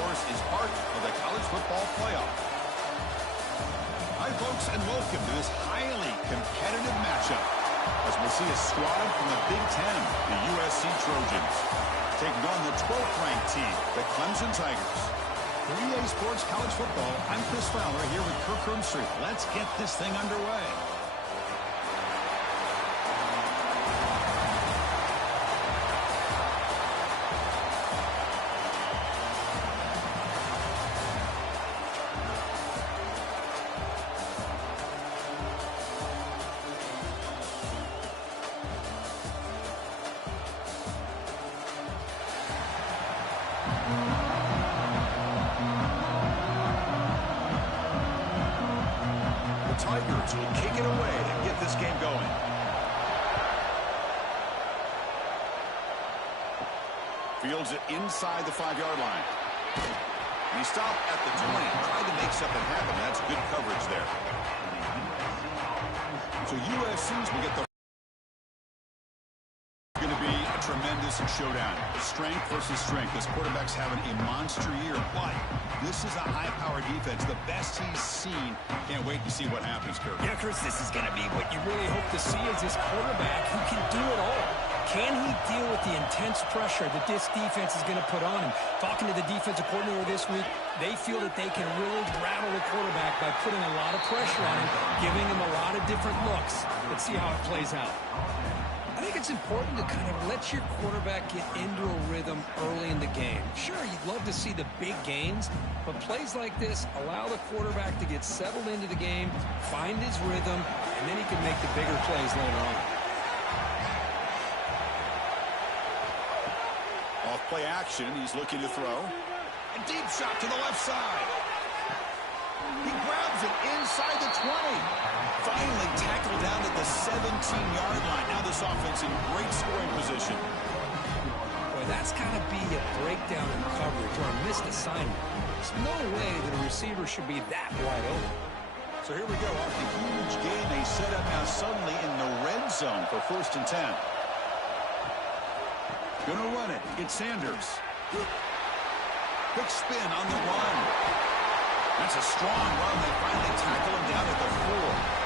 course, is part of the college football playoff. Hi, folks, and welcome to this highly competitive matchup as we'll see a squad from the Big Ten, the USC Trojans, taking on the 12th-ranked team, the Clemson Tigers. For EA Sports College Football, I'm Chris Fowler here with Kirk Herbstreit. Let's get this thing underway. Tigers will kick it away to get this game going. Fields it inside the 5-yard line. He stopped at the 20, tried to make something happen. That's good coverage there. So USC's will get the going to be a tremendous showdown. Strength versus strength. This quarterback's having a monster year, but this is a high-powered defense, the best he's seen. Can't wait to see what happens, Kirk. Yeah, Chris, this is going to be what you really hope to see is this quarterback who can do it all. Can he deal with the intense pressure that this defense is going to put on him? Talking to the defensive coordinator this week, they feel that they can really rattle the quarterback by putting a lot of pressure on him, giving him a lot of different looks. Let's see how it plays out. I think it's important to kind of let your quarterback get into a rhythm early in the game. Sure, you'd love to see the big gains, but plays like this allow the quarterback to get settled into the game, find his rhythm, and then he can make the bigger plays later on. Off play action, he's looking to throw. A deep shot to the left side. He grabs it inside the 20. Finally tackled down at the 17-yard line. Now this offense in great scoring position. Boy, that's got to be a breakdown in coverage or a missed assignment. There's no way that a receiver should be that wide open. So here we go. Off the huge gain they set up now suddenly in the red zone for 1st and 10. Gonna run it. It's Sanders. Quick spin on the run. That's a strong run. They finally tackle him down at the 4.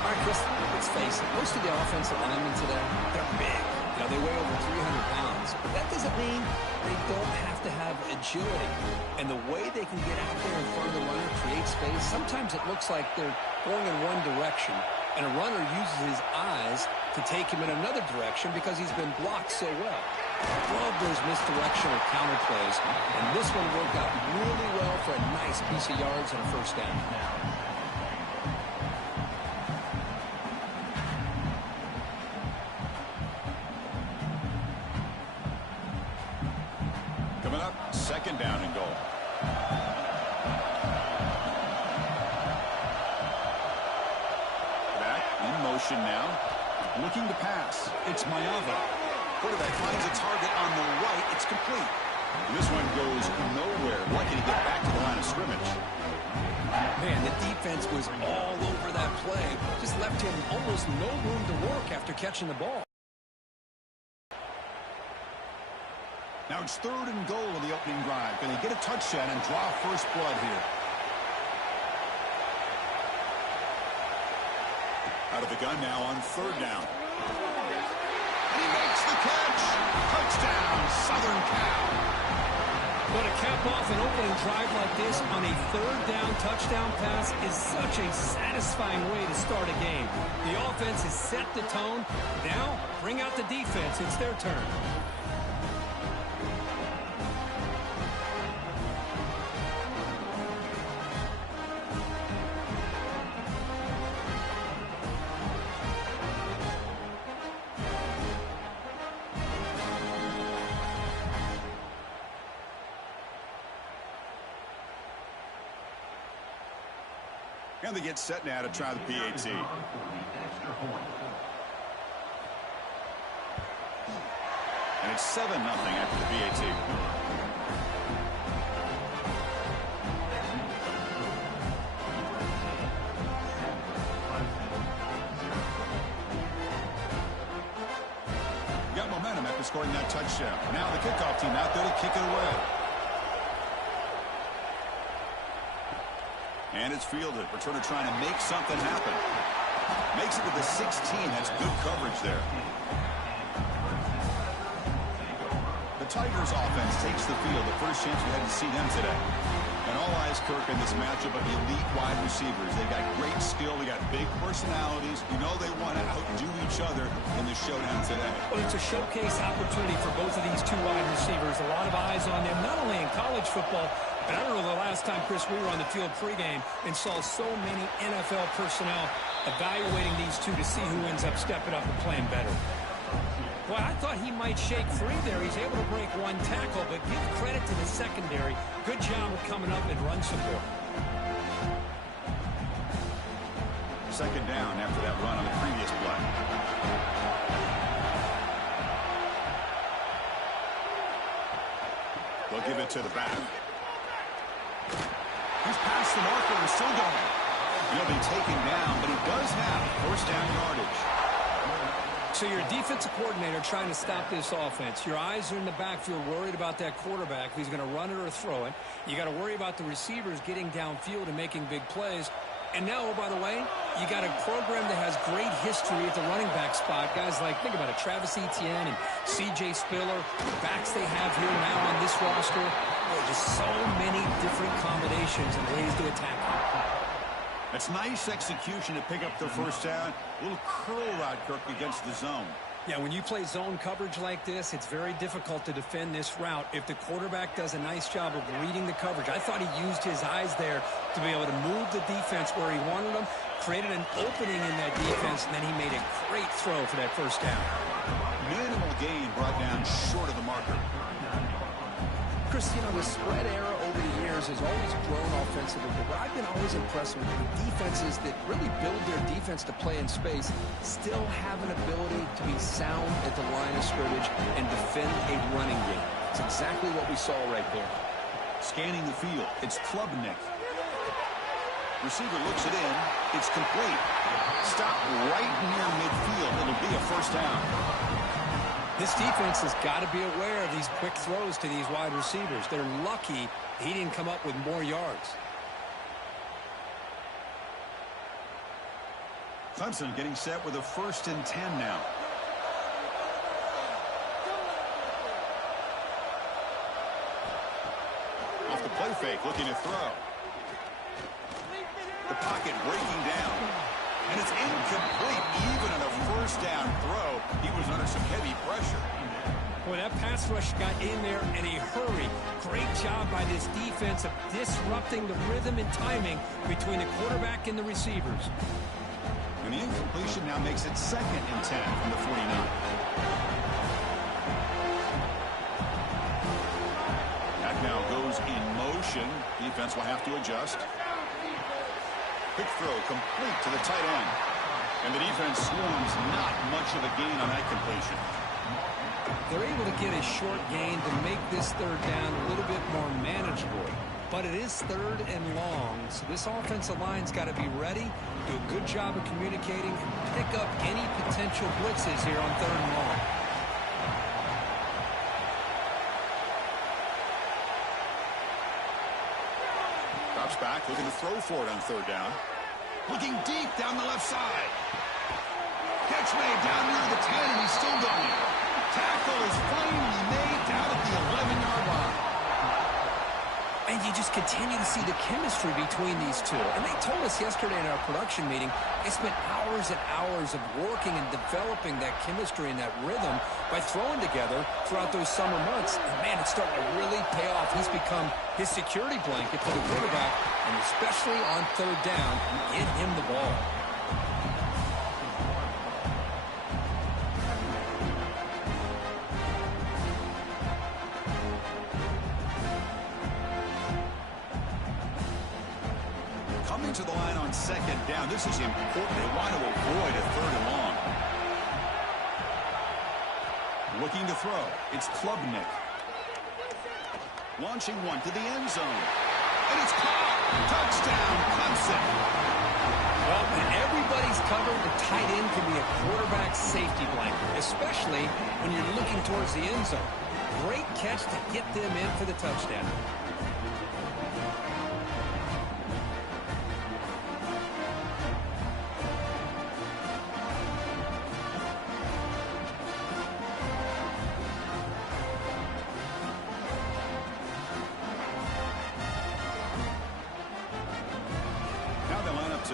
All right, Chris, let's face it. Most of the offensive linemen today, they're big. You know, they weigh over 300 pounds. But that doesn't mean they don't have to have agility. And the way they can get out there in front of the runner, create space, sometimes it looks like they're going in one direction, and a runner uses his eyes to take him in another direction because he's been blocked so well. Love those misdirection or counter plays, and this one worked out really well for a nice piece of yards and a 1st down. Coming up, 2nd down and goal. Back in motion now. Looking to pass. It's Mayava. Quarterback finds a target on the right. It's complete. And this one goes nowhere. Lucky to get back to the line of scrimmage. Man, the defense was all over that play. Just left him almost no room to work after catching the ball. Now it's 3rd and goal in the opening drive. Can they get a touchdown and draw first blood here? Out of the gun now on 3rd down. He makes the catch. Touchdown, Southern Cal. But to cap off an opening drive like this on a 3rd down touchdown pass is such a satisfying way to start a game. The offense has set the tone. Now, bring out the defense. It's their turn. And they get set now to try the PAT. And it's 7-0 after the PAT. Got momentum after scoring that touchdown. Now the kickoff team out there to kick it away. And it's fielded. Returner trying to make something happen. Makes it to the 16. That's good coverage there. The Tigers offense takes the field. The first chance we had to see them today. And all eyes, Kirk, in this matchup of elite wide receivers. They got great skill. They got big personalities. You know they want to outdo each other in the showdown today. Well, it's a showcase opportunity for both of these two wide receivers. A lot of eyes on them, not only in college football, but I don't know the last time, Chris, we were on the field pregame and saw so many NFL personnel evaluating these two to see who ends up stepping up and playing better. Well, I thought he might shake free there. He's able to break one tackle, but give credit to the secondary. Good job of coming up and run support. Second down after that run on the previous play. They'll give it to the back. He's past the marker and still going. He'll be taken down, but he does have first down yardage. So you're a defensive coordinator trying to stop this offense. Your eyes are in the backfield worried about that quarterback, if he's going to run it or throw it. You got to worry about the receivers getting downfield and making big plays. And now, oh, by the way, you got a program that has great history at the running back spot. Guys like, think about it, Travis Etienne and C.J. Spiller, the backs they have here now on this roster. Boy, just so many different combinations and ways to attack you. It's nice execution to pick up the first down. A little curl route, Kirk, against the zone. Yeah, when you play zone coverage like this, it's very difficult to defend this route if the quarterback does a nice job of reading the coverage. I thought he used his eyes there to be able to move the defense where he wanted them, created an opening in that defense, and then he made a great throw for that first down. Minimal gain brought down short of the marker. Chris, you know, the spread era over the years has always grown offensively, but I've been always impressed with the defenses that really build their defense to play in space, still have an ability to be sound at the line of scrimmage and defend a running game. It's exactly what we saw right there. Scanning the field, it's Klubnik. Receiver looks it in, it's complete. Stop right near midfield, it'll be a first down. This defense has got to be aware of these quick throws to these wide receivers. They're lucky he didn't come up with more yards. Clemson getting set with a 1st and 10 now. Off the play fake, looking to throw. The pocket breaking down. And it's incomplete. Even on a first down throw, he was under some heavy pressure. Boy, that pass rush got in there in a hurry. Great job by this defense of disrupting the rhythm and timing between the quarterback and the receivers. And the incompletion now makes it 2nd and 10 from the 49. That now goes in motion. Defense will have to adjust. Quick throw complete to the tight end. And the defense swarms not much of a gain on that completion. They're able to get a short gain to make this third down a little bit more manageable. But it is 3rd and long, so this offensive line's got to be ready, do a good job of communicating, and pick up any potential blitzes here on 3rd and long. Drops back, looking to throw for it on 3rd down. Looking deep down the left side. Catch made down near the 10, and he's still going. Tackle is finally made down at the 11-yard line. And you just continue to see the chemistry between these two. And they told us yesterday in our production meeting, they spent hours and hours of working and developing that chemistry and that rhythm by throwing together throughout those summer months. And, man, it's starting to really pay off. He's become his security blanket for the quarterback, and especially on 3rd down, get him the ball. Coming to the line on 2nd down. This is important. They want to avoid a 3rd and long. Looking to throw. It's Klubnik. Launching one to the end zone. And it's caught. Touchdown, Clemson. Well, when everybody's covered, the tight end can be a quarterback safety blanket, especially when you're looking towards the end zone. Great catch to get them in for the touchdown.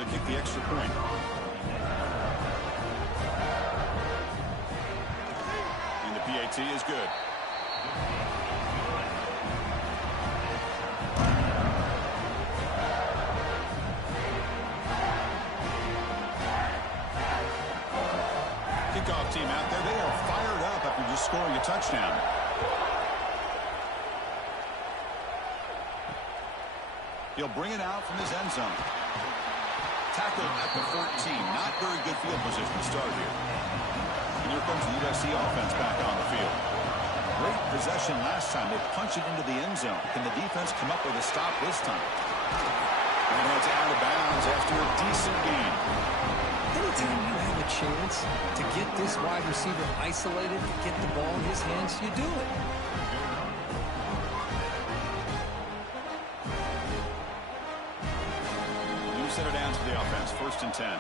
to kick the extra point. And the PAT is good. Kickoff team out there. They are fired up after just scoring a touchdown. He'll bring it out from his end zone. Tackled at the 14. Not very good field position to start here. And here comes the USC offense back on the field. Great possession last time. They punch it into the end zone. Can the defense come up with a stop this time? And it's out of bounds after a decent gain. Anytime you have a chance to get this wide receiver isolated, to get the ball in his hands, you do it. Center down to the offense. 1st and 10.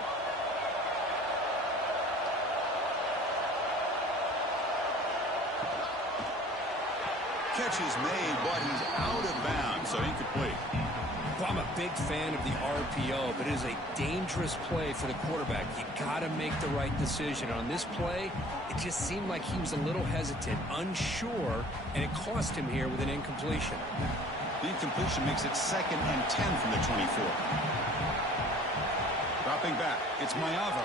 Catch is made, but he's out of bounds, so incomplete. Well, I'm a big fan of the RPO, but it is a dangerous play for the quarterback. You got to make the right decision. On this play, it just seemed like he was a little hesitant, unsure, and it cost him here with an incompletion. The incompletion makes it 2nd and 10 from the 24. Dropping back, it's Mayava.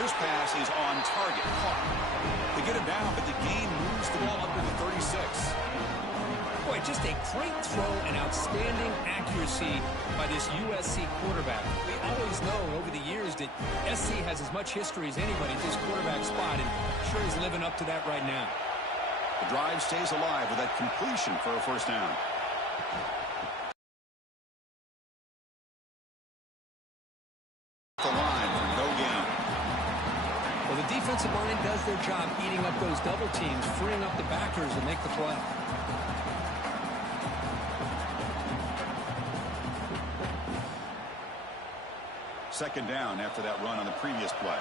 This pass is on target. Caught. They get it down, but the gain moves the ball up to the 36. Boy, just a great throw and outstanding accuracy by this USC quarterback. We always know over the years that SC has as much history as anybody at this quarterback spot, and sure he's living up to that right now. The drive stays alive with that completion for a 1st down. The line for no gain. Well, the defensive line does their job eating up those double teams, freeing up the backers to make the play. Second down after that run on the previous play.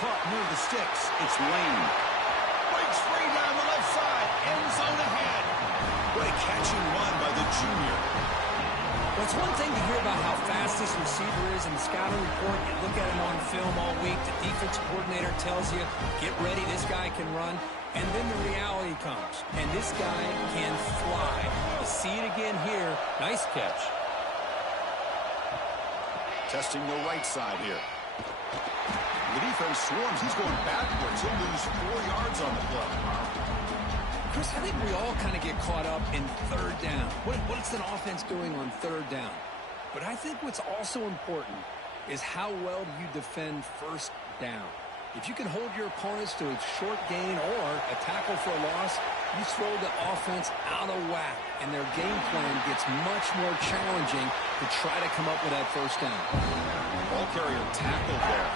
Caught near the sticks. It's Lane. Breaks free down the left side. End zone ahead. What a catching run by the junior. Well, it's one thing to hear about how fast this receiver is in the scouting report. You look at him on film all week. The defensive coordinator tells you, get ready, this guy can run. And then the reality comes. And this guy can fly. You see it again here. Nice catch. Testing the right side here. The defense swarms. He's going backwards. He'll lose 4 yards on the play. Chris, I think we all kind of get caught up in 3rd down. What's an offense doing on 3rd down? But I think what's also important is how well do you defend 1st down. If you can hold your opponents to a short gain or a tackle for a loss, you throw the offense out of whack, and their game plan gets much more challenging to try to come up with that 1st down. Ball carrier tackled there.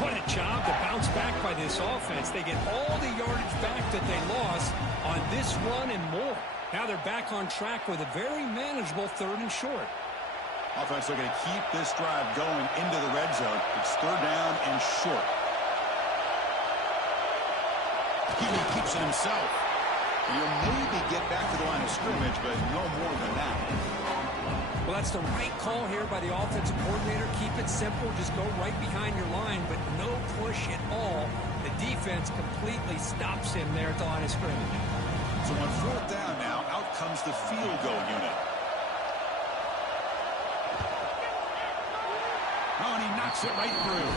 What a job to bounce back by this offense. They get all the yardage back that they lost on this run and more. Now they're back on track with a very manageable 3rd and short. Offense looking to keep this drive going into the red zone. It's 3rd down and short. He keeps it himself. He'll maybe get back to the line of scrimmage, but no more than that. Well, that's the right call here by the offensive coordinator. Keep it simple. Just go right behind your line, but no push at all. The defense completely stops him there at the line of scrimmage. So on 4th down now, out comes the field goal unit. Oh, and he knocks it right through.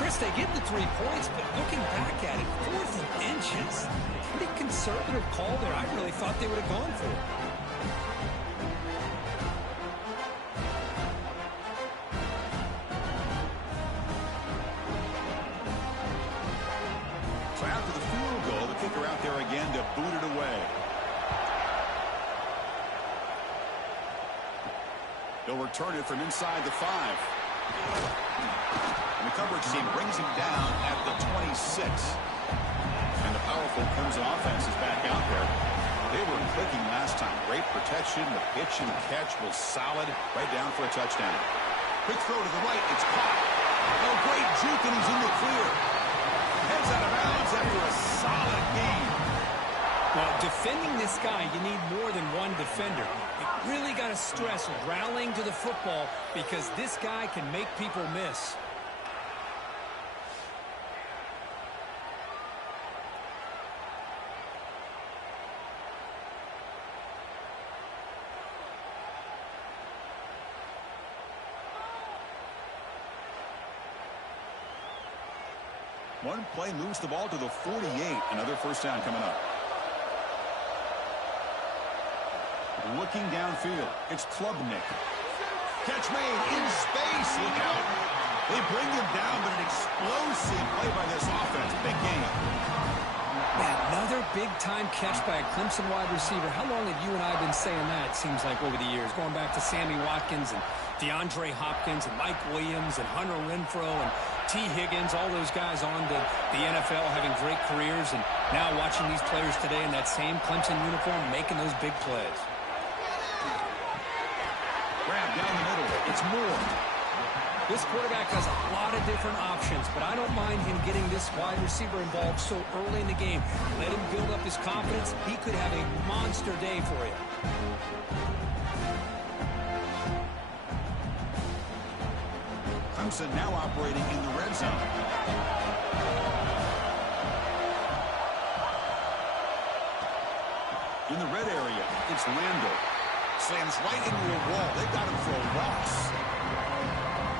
Chris, they get the 3 points, but looking back at it, 4th and inches. Pretty conservative call there. I really thought they would have gone for it. So after the field goal, the kicker out there again to boot it away. They'll return it from inside the 5. And the coverage team brings him down at the 26. And the powerful Clemson offense is back out there. They were clicking last time. Great protection. The pitch and catch was solid. Right down for a touchdown. Quick throw to the right. It's caught. Oh, great juke, and he's in the clear. Heads out of bounds after a solid gain. Well, this guy, you need more than one defender. You really got to stress rallying to the football because this guy can make people miss. One play moves the ball to the 48. Another first down coming up. Looking downfield. It's Klubnik. Catch made in space. Look out. They bring him down, but an explosive play by this offense. Big game. Another big-time catch by a Clemson wide receiver. How long have you and I been saying that, it seems like, over the years? Going back to Sammy Watkins and DeAndre Hopkins and Mike Williams and Hunter Renfrow and T. Higgins, all those guys on to the NFL having great careers, and now watching these players today in that same Clemson uniform making those big plays. Grab down the middle. It's Moore. This quarterback has a lot of different options, but I don't mind him getting this wide receiver involved so early in the game. Let him build up his confidence. He could have a monster day for you. Clemson now operating in the red zone. In the red area, it's Randall. Slams right into a wall. They've got him for a loss.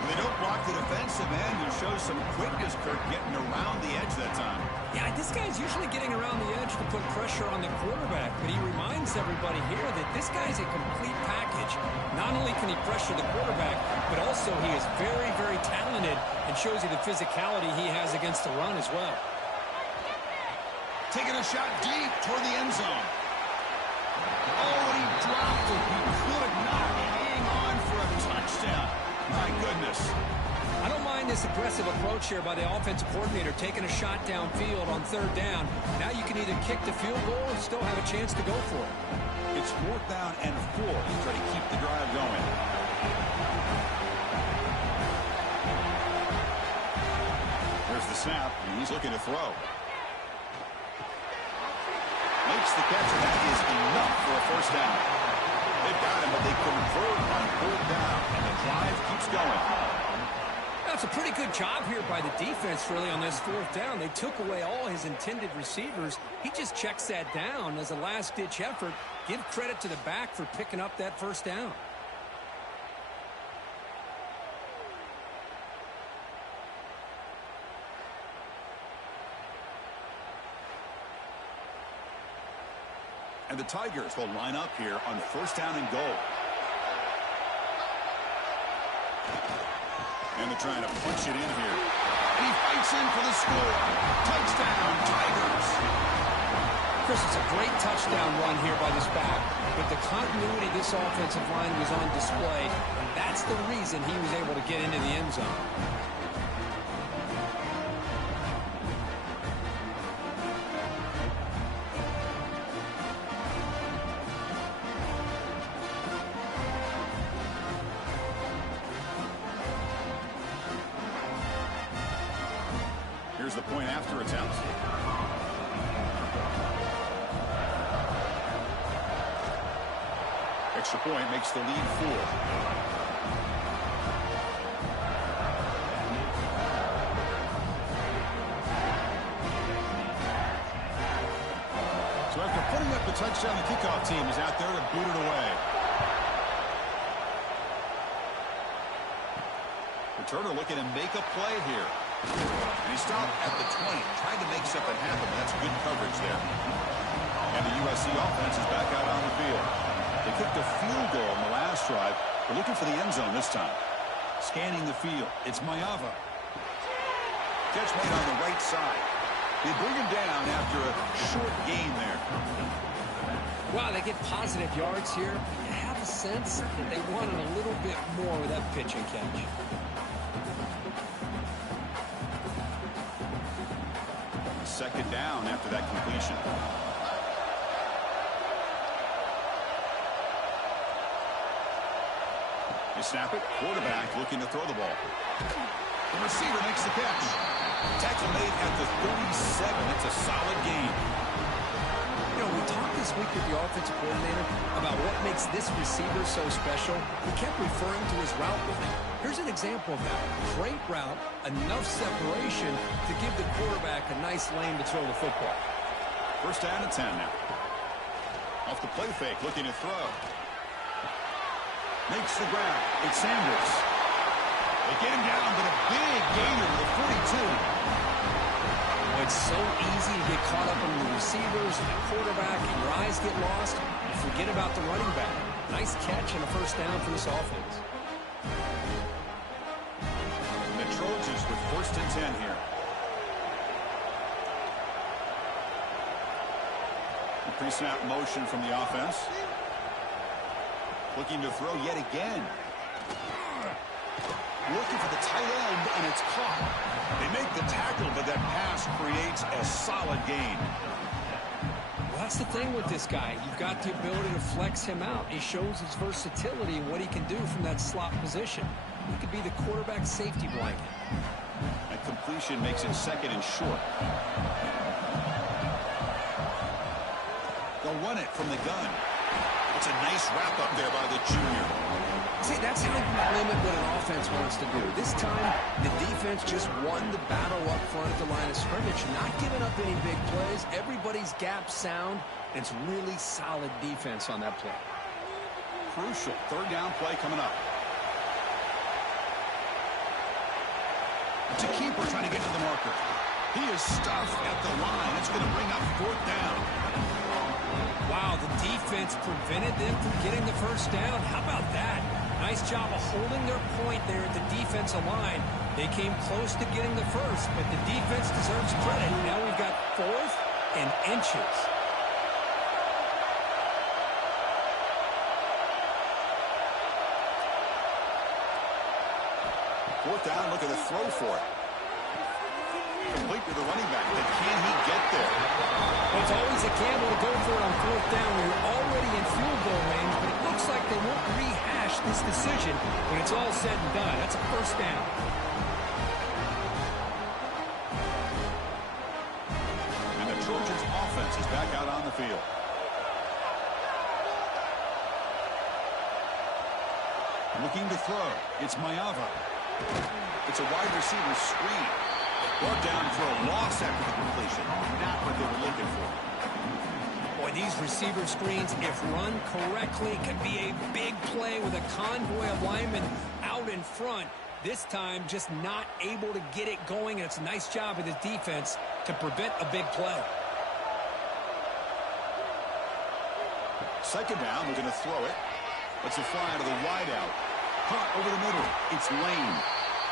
They don't block the defensive end, who shows some quickness, Kirk, getting around the edge that time. Yeah, this guy's usually getting around the edge to put pressure on the quarterback, but he reminds everybody here that this guy's a complete package. Not only can he pressure the quarterback, but also he is very, very talented and shows you the physicality he has against the run as well. Taking a shot deep toward the end zone. Oh, and he dropped it. He could not hang on for a touchdown. My goodness. I don't mind this aggressive approach here by the offensive coordinator, taking a shot downfield on third down. Now you can either kick the field goal or still have a chance to go for it. It's 4th down and 4. Try to keep the drive going. There's the snap, and he's looking to throw. Makes the catch, and that is enough for a first down. They've got him, but they convert on 4th down, and the drive keeps going. That's a pretty good job here by the defense, really, on this 4th down. They took away all his intended receivers. He just checks that down as a last-ditch effort. Give credit to the back for picking up that first down. And the Tigers will line up here on 1st down and goal. And they're trying to punch it in here. And he fights in for the score. Touchdown, Tigers. Chris, it's a great touchdown run here by this back. But the continuity of this offensive line was on display. And that's the reason he was able to get into the end zone. Here's the point after attempt. Extra point makes the lead 4. So after putting up the touchdown, the kickoff team is out there to boot it away. Returner looking to make a play here. And he stopped at the 20, trying to make something happen. That's good coverage there. And the USC offense is back out on the field. They kicked a field goal in the last drive. They're looking for the end zone this time. Scanning the field. It's Mayava. Catch made on the right side. They bring him down after a short gain there. Wow, they get positive yards here. You have a sense that they wanted a little bit more with that pitch and catch. Second down after that completion. You snap it. Quarterback looking to throw the ball. The receiver makes the catch. Tackle made at the 37. It's a solid gain. You know, we talked this week with the offensive coordinator about what makes this receiver so special. He kept referring to his route running. Here's an example of that. Great route, enough separation to give the quarterback a nice lane to throw the football. First down and 10 now. Off the play fake, looking to throw. Makes the grab. It's Sanders. They get him down, but a big gainer to the 42. It's so easy to get caught up in the receivers and the quarterback, and your eyes get lost. You forget about the running back. Nice catch and a first down for this offense. And the Trojans with first and 10 here. A pre-snap motion from the offense. Looking to throw yet again. Looking for the tight end, and it's caught. They make the tackle, but that pass creates a solid gain. Well, that's the thing with this guy. You've got the ability to flex him out. He shows his versatility and what he can do from that slot position. He could be the quarterback safety blanket. That completion makes it second and short. They'll run it from the gun. It's a nice wrap up there by the junior. See, that's how you limit what an offense wants to do. This time, the defense just won the battle up front at the line of scrimmage, not giving up any big plays. Everybody's gap sound, and it's really solid defense on that play. Crucial third down play coming up. It's a keeper trying to get to the marker. He is stuffed at the line. It's going to bring up fourth down. Wow, the defense prevented them from getting the first down. How about that? Nice job of holding their point there at the defensive line. They came close to getting the first, but the defense deserves credit. Now we've got fourth and inches. Fourth down, look at the throw for it. Complete to the running back, but can he get there? Well, it's always a gamble to go for it on fourth down when you're already in field goal range, but it looks like they won't rehash this decision when it's all said and done. That's a first down. And the Trojans' offense is back out on the field. Looking to throw. It's Mayava. It's a wide receiver screen. Brought down for a loss after the completion. Not what they were looking for. Boy, these receiver screens, if run correctly, can be a big play with a convoy of linemen out in front. This time, just not able to get it going, and it's a nice job of the defense to prevent a big play. Second down, we're going to throw it. Let's a fly to the wide out. Caught over the middle. It's Lane.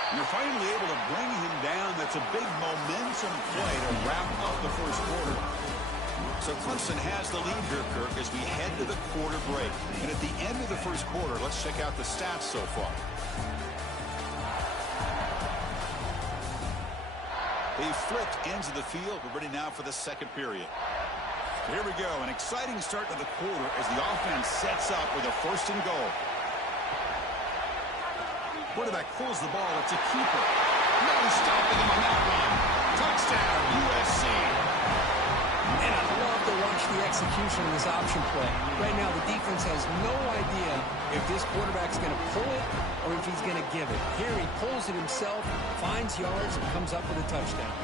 And they're finally able to bring him down. That's a big momentum play to wrap up the first quarter. So Clemson has the lead here, Kirk, as we head to the quarter break. And at the end of the first quarter, let's check out the stats so far. They flipped ends of the field. We're ready now for the second period. Here we go. An exciting start to the quarter as the offense sets up with a first and goal. Quarterback pulls the ball. It's a keeper. No stopping him on that one. Touchdown, USC. And I love to watch the execution of this option play. Right now, the defense has no idea if this quarterback's going to pull it or if he's going to give it. Here he pulls it himself, finds yards, and comes up with a touchdown.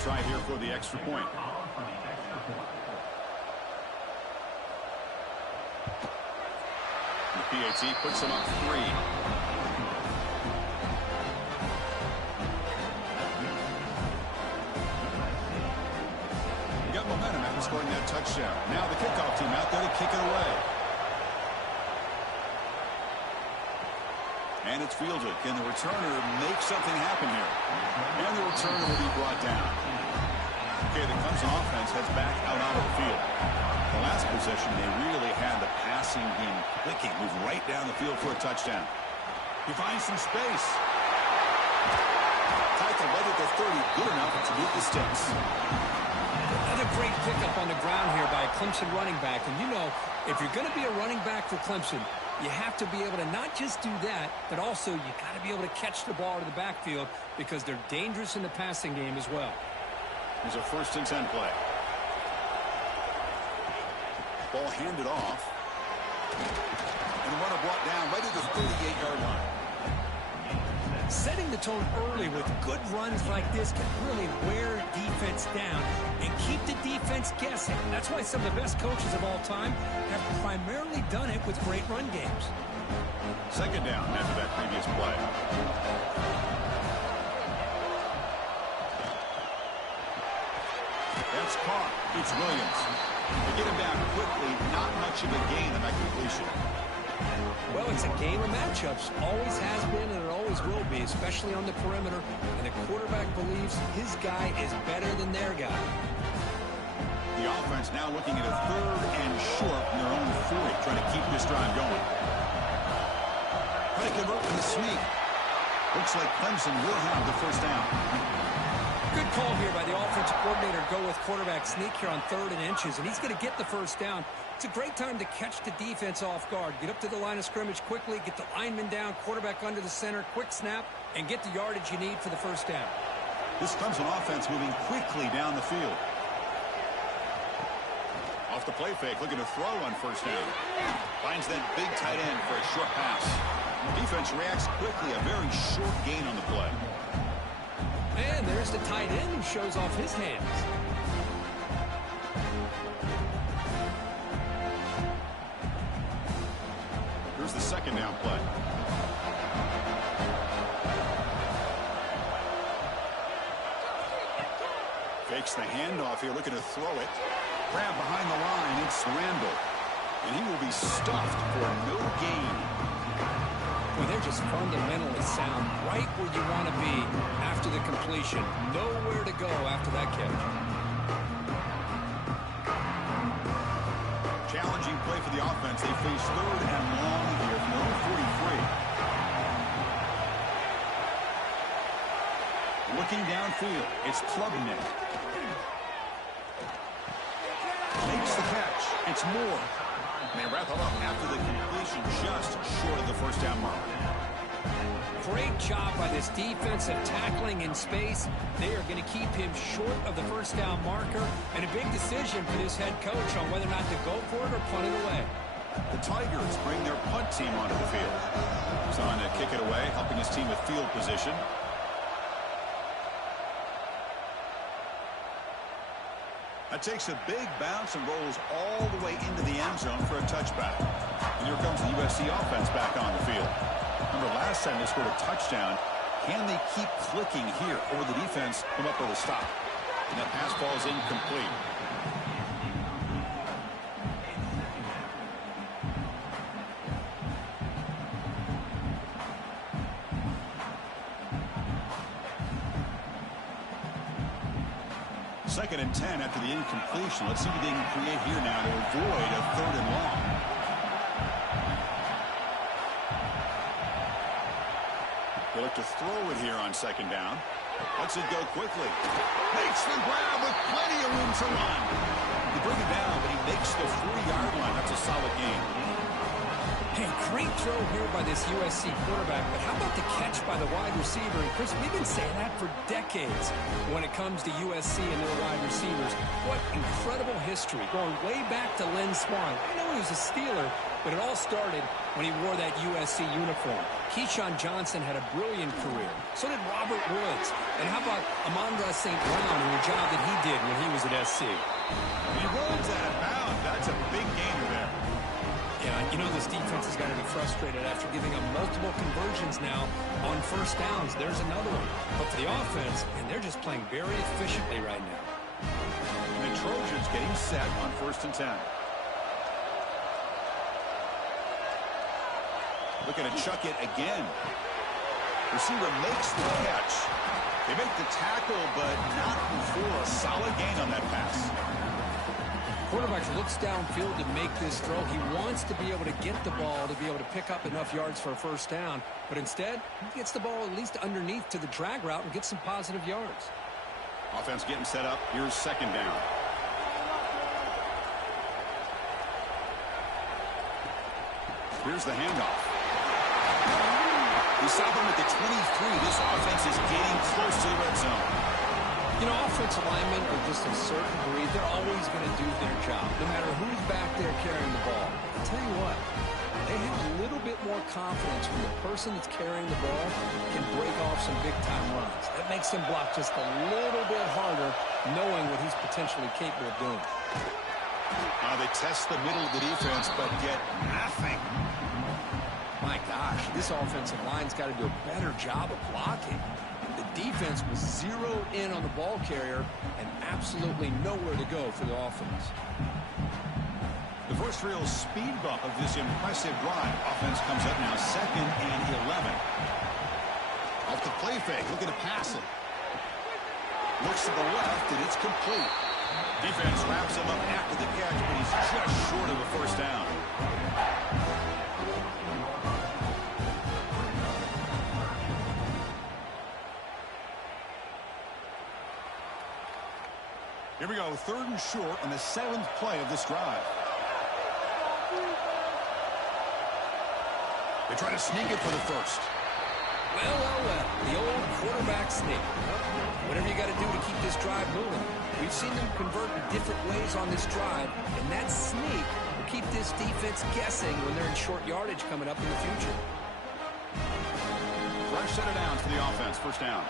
Try here for the extra point. The PAT puts him up 3. You got momentum after scoring that touchdown. Now the kickoff team out there to kick it away. And it's fielded. Can the returner make something happen here? And the returner will be brought down. Okay, the Clemson offense heads back out onto the field. The last possession, they really had the passing game clicking. Move right down the field for a touchdown. He finds some space. Tackle right at the 30. Good enough to beat the sticks. Another great pickup on the ground here by a Clemson running back. And you know, if you're going to be a running back for Clemson, you have to be able to not just do that, but also you got to be able to catch the ball to the backfield because they're dangerous in the passing game as well. Here's a 1st and 10 play. Ball handed off. And the runner brought down right at the 38-yard line. Setting the tone early with good runs like this can really wear defense down and keep the defense guessing. That's why some of the best coaches of all time have primarily done it with great run games. 2nd down after that previous play. That's caught. It's Williams. They get him down quickly. Not much of a gain on that completion. Well, it's a game of matchups. Always has been and it always will be, especially on the perimeter. And the quarterback believes his guy is better than their guy. The offense now looking at a 3rd and short from their own 40, trying to keep this drive going. Trying to convert with a sneak. Looks like Clemson will have the 1st down. Good call here by the offensive coordinator to go with quarterback sneak here on 3rd and inches, and he's going to get the 1st down. It's a great time to catch the defense off guard. Get up to the line of scrimmage quickly, get the lineman down, quarterback under the center, quick snap, and get the yardage you need for the 1st down. This Clemson offense moving quickly down the field. Off the play fake, looking to throw on 1st down. Finds that big tight end for a short pass. Defense reacts quickly, a very short gain on the play. And there's the tight end who shows off his hands. Here's the 2nd down play. Fakes the handoff here, looking to throw it. Grab behind the line, it's Randall. And he will be stuffed for no gain. Well, they're just fundamentally sound right where you want to be after the completion. Nowhere to go after that catch. Challenging play for the offense. They face 3rd and long here from their own 43. Looking downfield, it's Klubnik. Makes the catch. It's Moore. And they wrap it up after the completion, just short of the 1st down mark. Great job by this defensive tackling in space. They are going to keep him short of the 1st down marker. And a big decision for this head coach on whether or not to go for it or punt it away. The Tigers bring their punt team onto the field. He's on to kick it away, helping his team with field position. That takes a big bounce and rolls all the way into the end zone for a touchback. And here comes the USC offense back on the field. Remember last time they scored a touchdown. Can they keep clicking here, or will the defense come up with a stop? And that pass ball is incomplete. Second and 10 after the incompletion. Let's see what they can create here now to avoid a 3rd and long. They look to throw it here on 2nd down. Lets it go quickly. Makes the grab with plenty of room to run. They bring it down, but he makes the 40-yard line. That's a solid game. Hey, great throw here by this USC quarterback, but how about the catch by the wide receiver? And Chris, we've been saying that for decades when it comes to USC and their wide receivers. What incredible history, going way back to Lynn Swann. I know he was a Steeler, but it all started when he wore that USC uniform. Keyshawn Johnson had a brilliant career. So did Robert Woods. And how about Amon-Ra St. Brown and the job that he did when he was at SC? He runs out of bounds. That's a big gainer there. Yeah, you know this defense has got to be frustrated after giving up multiple conversions now on 1st downs. There's another one. But for the offense, and they're just playing very efficiently right now. And the Trojans getting set on 1st and 10. Looking to chuck it again. Receiver makes the catch. They make the tackle, but not before a solid gain on that pass. Quarterback looks downfield to make this throw. He wants to be able to get the ball to be able to pick up enough yards for a 1st down. But instead, he gets the ball at least underneath to the drag route and gets some positive yards. Offense getting set up. Here's 2nd down. Here's the handoff. We stop him at the 23. This offense is getting close to the red zone. You know, offensive linemen are just a certain breed. They're always going to do their job, no matter who's back there carrying the ball. I'll tell you what, they have a little bit more confidence when the person that's carrying the ball can break off some big-time runs. That makes him block just a little bit harder, knowing what he's potentially capable of doing. They test the middle of the defense, but get nothing. My gosh, this offensive line's got to do a better job of blocking. The defense was zeroed in on the ball carrier and absolutely nowhere to go for the offense. The first real speed bump of this impressive drive. Offense comes up now 2nd and 11. Off the play fake, looking to pass it. Looks to the left, and it's complete. Defense wraps him up after the catch, but he's just short of a first down. Here we go, 3rd and short on the 7th play of this drive. They try to sneak it for the first. Well, the old quarterback sneak. Whatever you got to do to keep this drive moving. We've seen them convert in different ways on this drive, and that sneak will keep this defense guessing when they're in short yardage coming up in the future. Fresh set of downs for the offense, first down.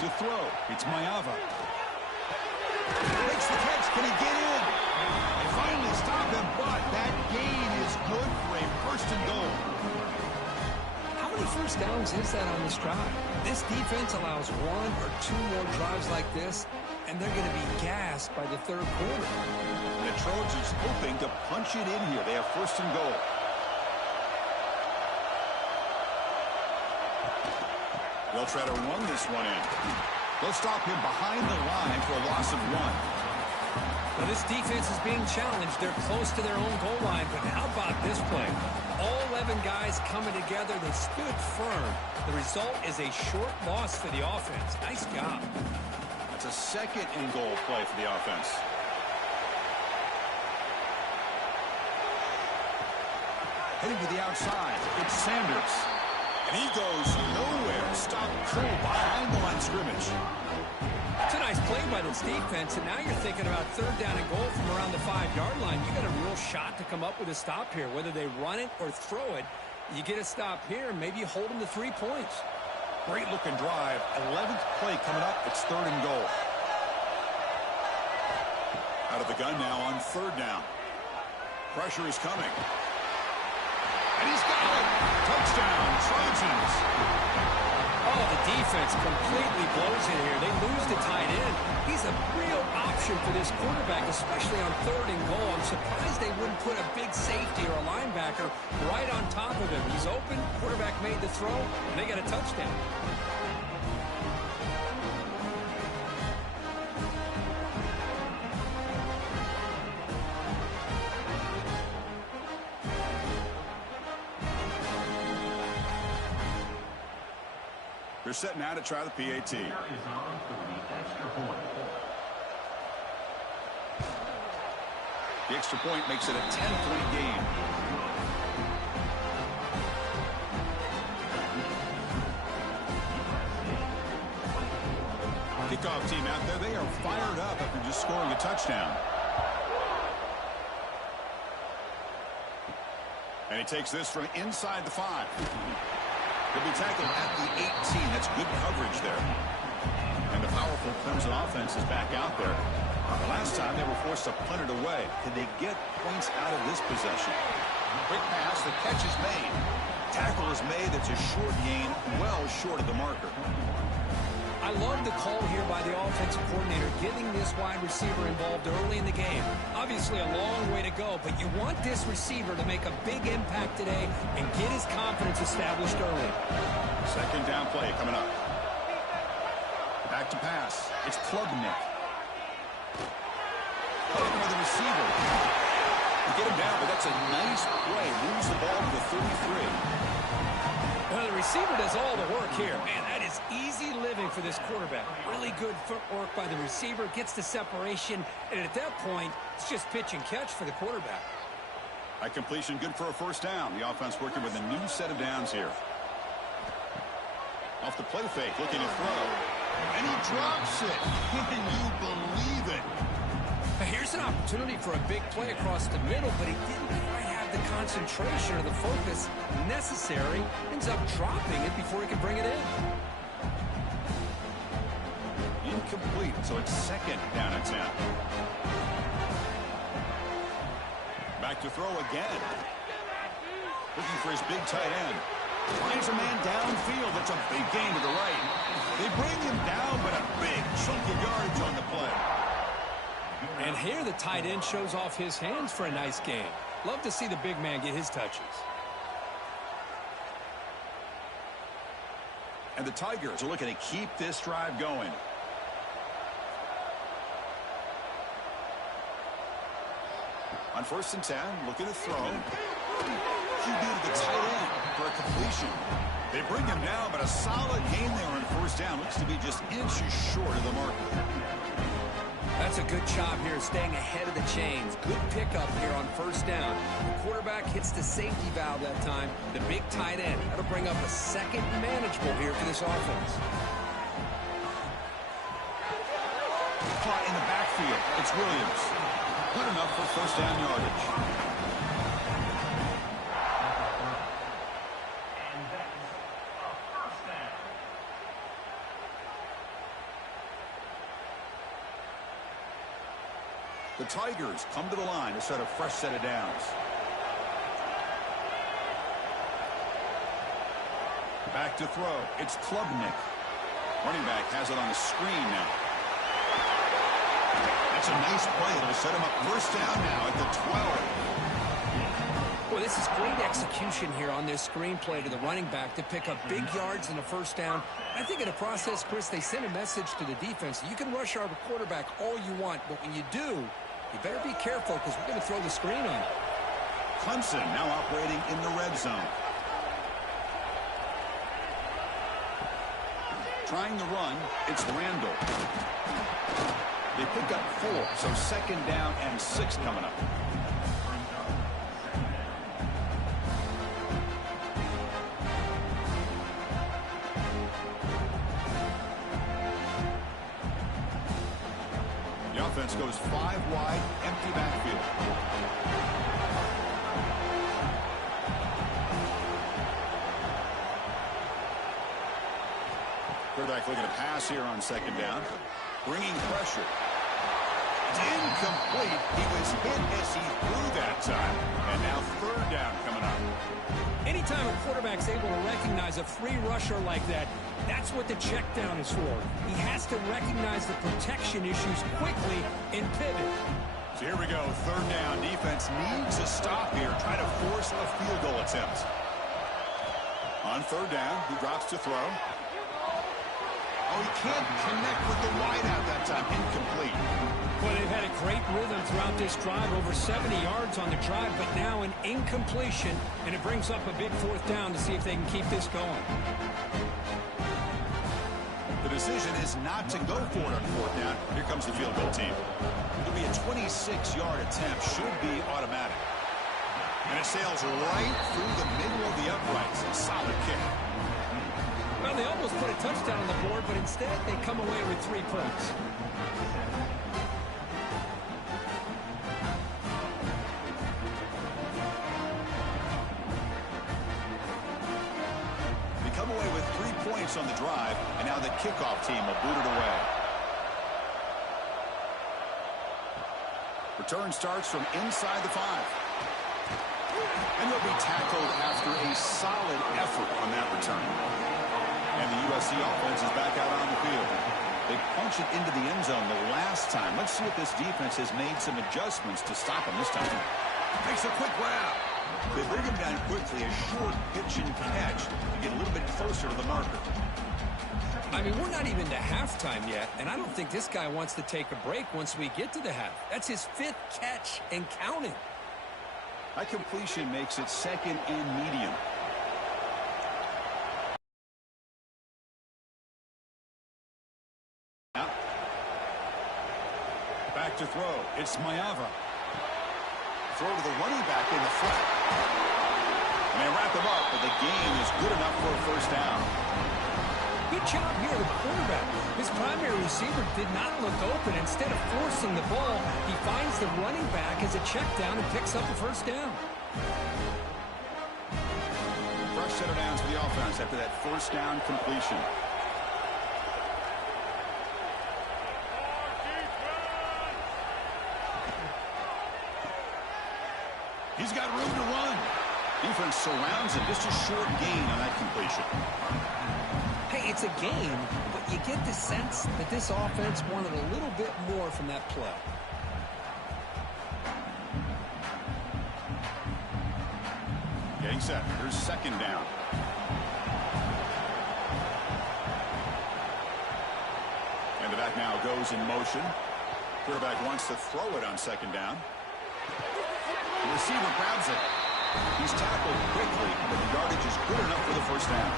To throw, it's Mayava. Makes the catch, can he get in? They finally stop him, but that gain is good for a 1st and goal. How many first downs is that on this drive? This defense allows 1 or 2 more drives like this, and they're going to be gassed by the 3rd quarter. The Trojans hoping to punch it in here. They have 1st and goal. They'll try to run this one in. They'll stop him behind the line for a loss of 1. Now this defense is being challenged. They're close to their own goal line, but how about this play? All 11 guys coming together. They stood firm. The result is a short loss for the offense. Nice job. That's a 2nd and goal play for the offense. Heading to the outside, it's Sanders. And he goes nowhere. Stop cold behind the line of scrimmage. It's a nice play by this defense, and now you're thinking about 3rd down and goal from around the 5-yard line. You got a real shot to come up with a stop here. Whether they run it or throw it, you get a stop here, and maybe you hold them to 3 points. Great looking drive. 11th play coming up. It's 3rd and goal. Out of the gun now on 3rd down. Pressure is coming. And he's got it. Touchdown, Trojans. Oh, the defense completely blows it here. They lose the tight end. He's a real option for this quarterback, especially on 3rd and goal. I'm surprised they wouldn't put a big safety or a linebacker right on top of him. He's open. Quarterback made the throw, and they got a touchdown. They're set now to try the PAT. The extra point makes it a 10-point game. Kickoff team out there, they are fired up after just scoring a touchdown. And he takes this from inside the 5. He'll be tackled at the 18. That's good coverage there. And the powerful Clemson offense is back out there. The last time they were forced to punt it away. Can they get points out of this possession? Quick pass, the catch is made. Tackle is made. That's a short gain, well short of the marker. I love the call here by the offensive coordinator, getting this wide receiver involved early in the game. Obviously a long way to go, but you want this receiver to make a big impact today and get his confidence established early. 2nd down play coming up. Back to pass. It's Klubnik. Over the receiver. You get him down, but that's a nice play. Moves the ball to the 33. Well, the receiver does all the work here. Man, that is easy living for this quarterback. Really good footwork by the receiver, gets the separation, and at that point, it's just pitch and catch for the quarterback. A completion good for a first down. The offense working with a new set of downs here. Off the play fake, looking to throw. And he drops it. Can you believe it? Here's an opportunity for a big play across the middle, but he didn't quite have the concentration or the focus necessary. Ends up dropping it before he can bring it in. Incomplete, so it's second down and 10. Back to throw again. Looking for his big tight end. Finds a man downfield. That's a big gain to the right. They bring him down, but a big chunk of yardage on the play. And here the tight end shows off his hands for a nice gain. Love to see the big man get his touches. And the Tigers are looking to keep this drive going. On 1st and 10, looking to throw. QB to the tight end for a completion. They bring him down, but a solid gain there on 1st down. Looks to be just inches short of the marker. That's a good job here, staying ahead of the chains. Good pickup here on 1st down. The quarterback hits the safety valve that time. The big tight end. That'll bring up a second manageable here for this offense. Caught in the backfield. It's Williams. Good enough for 1st down yardage. The Tigers come to the line to set a fresh set of downs. Back to throw. It's Klubnik. Running back has it on the screen now. That's a nice play. It'll set him up 1st down now at the 12. Well, this is great execution here on this screenplay to the running back to pick up big yards in the 1st down. I think in the process, Chris, they sent a message to the defense. You can rush our quarterback all you want, but when you do, you better be careful because we're going to throw the screen on you. Clemson now operating in the red zone. Trying the run, it's Randall. They pick up 4, so 2nd down and 6 coming up. The offense goes 5 wide, empty backfield. Quarterback looking to pass here on 2nd down. Bringing pressure. It's incomplete. He was hit as he threw that time. And now 3rd down coming up. Anytime a quarterback's able to recognize a free rusher like that, that's what the check down is for. He has to recognize the protection issues quickly and pivot. So here we go, 3rd down. Defense needs a stop here. Try to force a field goal attempt. On 3rd down, he drops to throw. Oh, he can't connect with the wideout that time. Incomplete. Well, they've had a great rhythm throughout this drive, over 70 yards on the drive, but now an incompletion, and it brings up a big 4th down to see if they can keep this going. The decision is not to go for it on 4th down. Here comes the field goal team. It'll be a 26-yard attempt. Should be automatic. And it sails right through the middle of the uprights. A solid kick. Well, they almost put a touchdown on the board, but instead they come away with 3 points. They come away with 3 points on the drive, and now the kickoff team will boot it away. Return starts from inside the 5. And he'll be tackled after a solid effort on that return. And the USC offense is back out on the field. They punched it into the end zone the last time. Let's see if this defense has made some adjustments to stop him this time. Makes a quick grab. They bring him down quickly, a short pitch and catch to get a little bit closer to the marker. I mean, we're not even to halftime yet, and I don't think this guy wants to take a break once we get to the half. That's his 5th catch and counting. That completion makes it 2nd and medium. Back to throw. It's Mayava. Throw to the running back in the flat. And they wrap him up, but the gain is good enough for a first down. Good job here, the quarterback. His primary receiver did not look open. Instead of forcing the ball, he finds the running back as a check down and picks up a first down. Fresh set of downs for the offense after that first down completion. He's got room to run. Defense surrounds him. Just a short gain on that completion. Hey, it's a gain, but you get the sense that this offense wanted a little bit more from that play. Getting set. Here's second down. And the back now goes in motion. Quarterback wants to throw it on second down. The receiver grabs it. He's tackled quickly, but the yardage is good enough for the first down.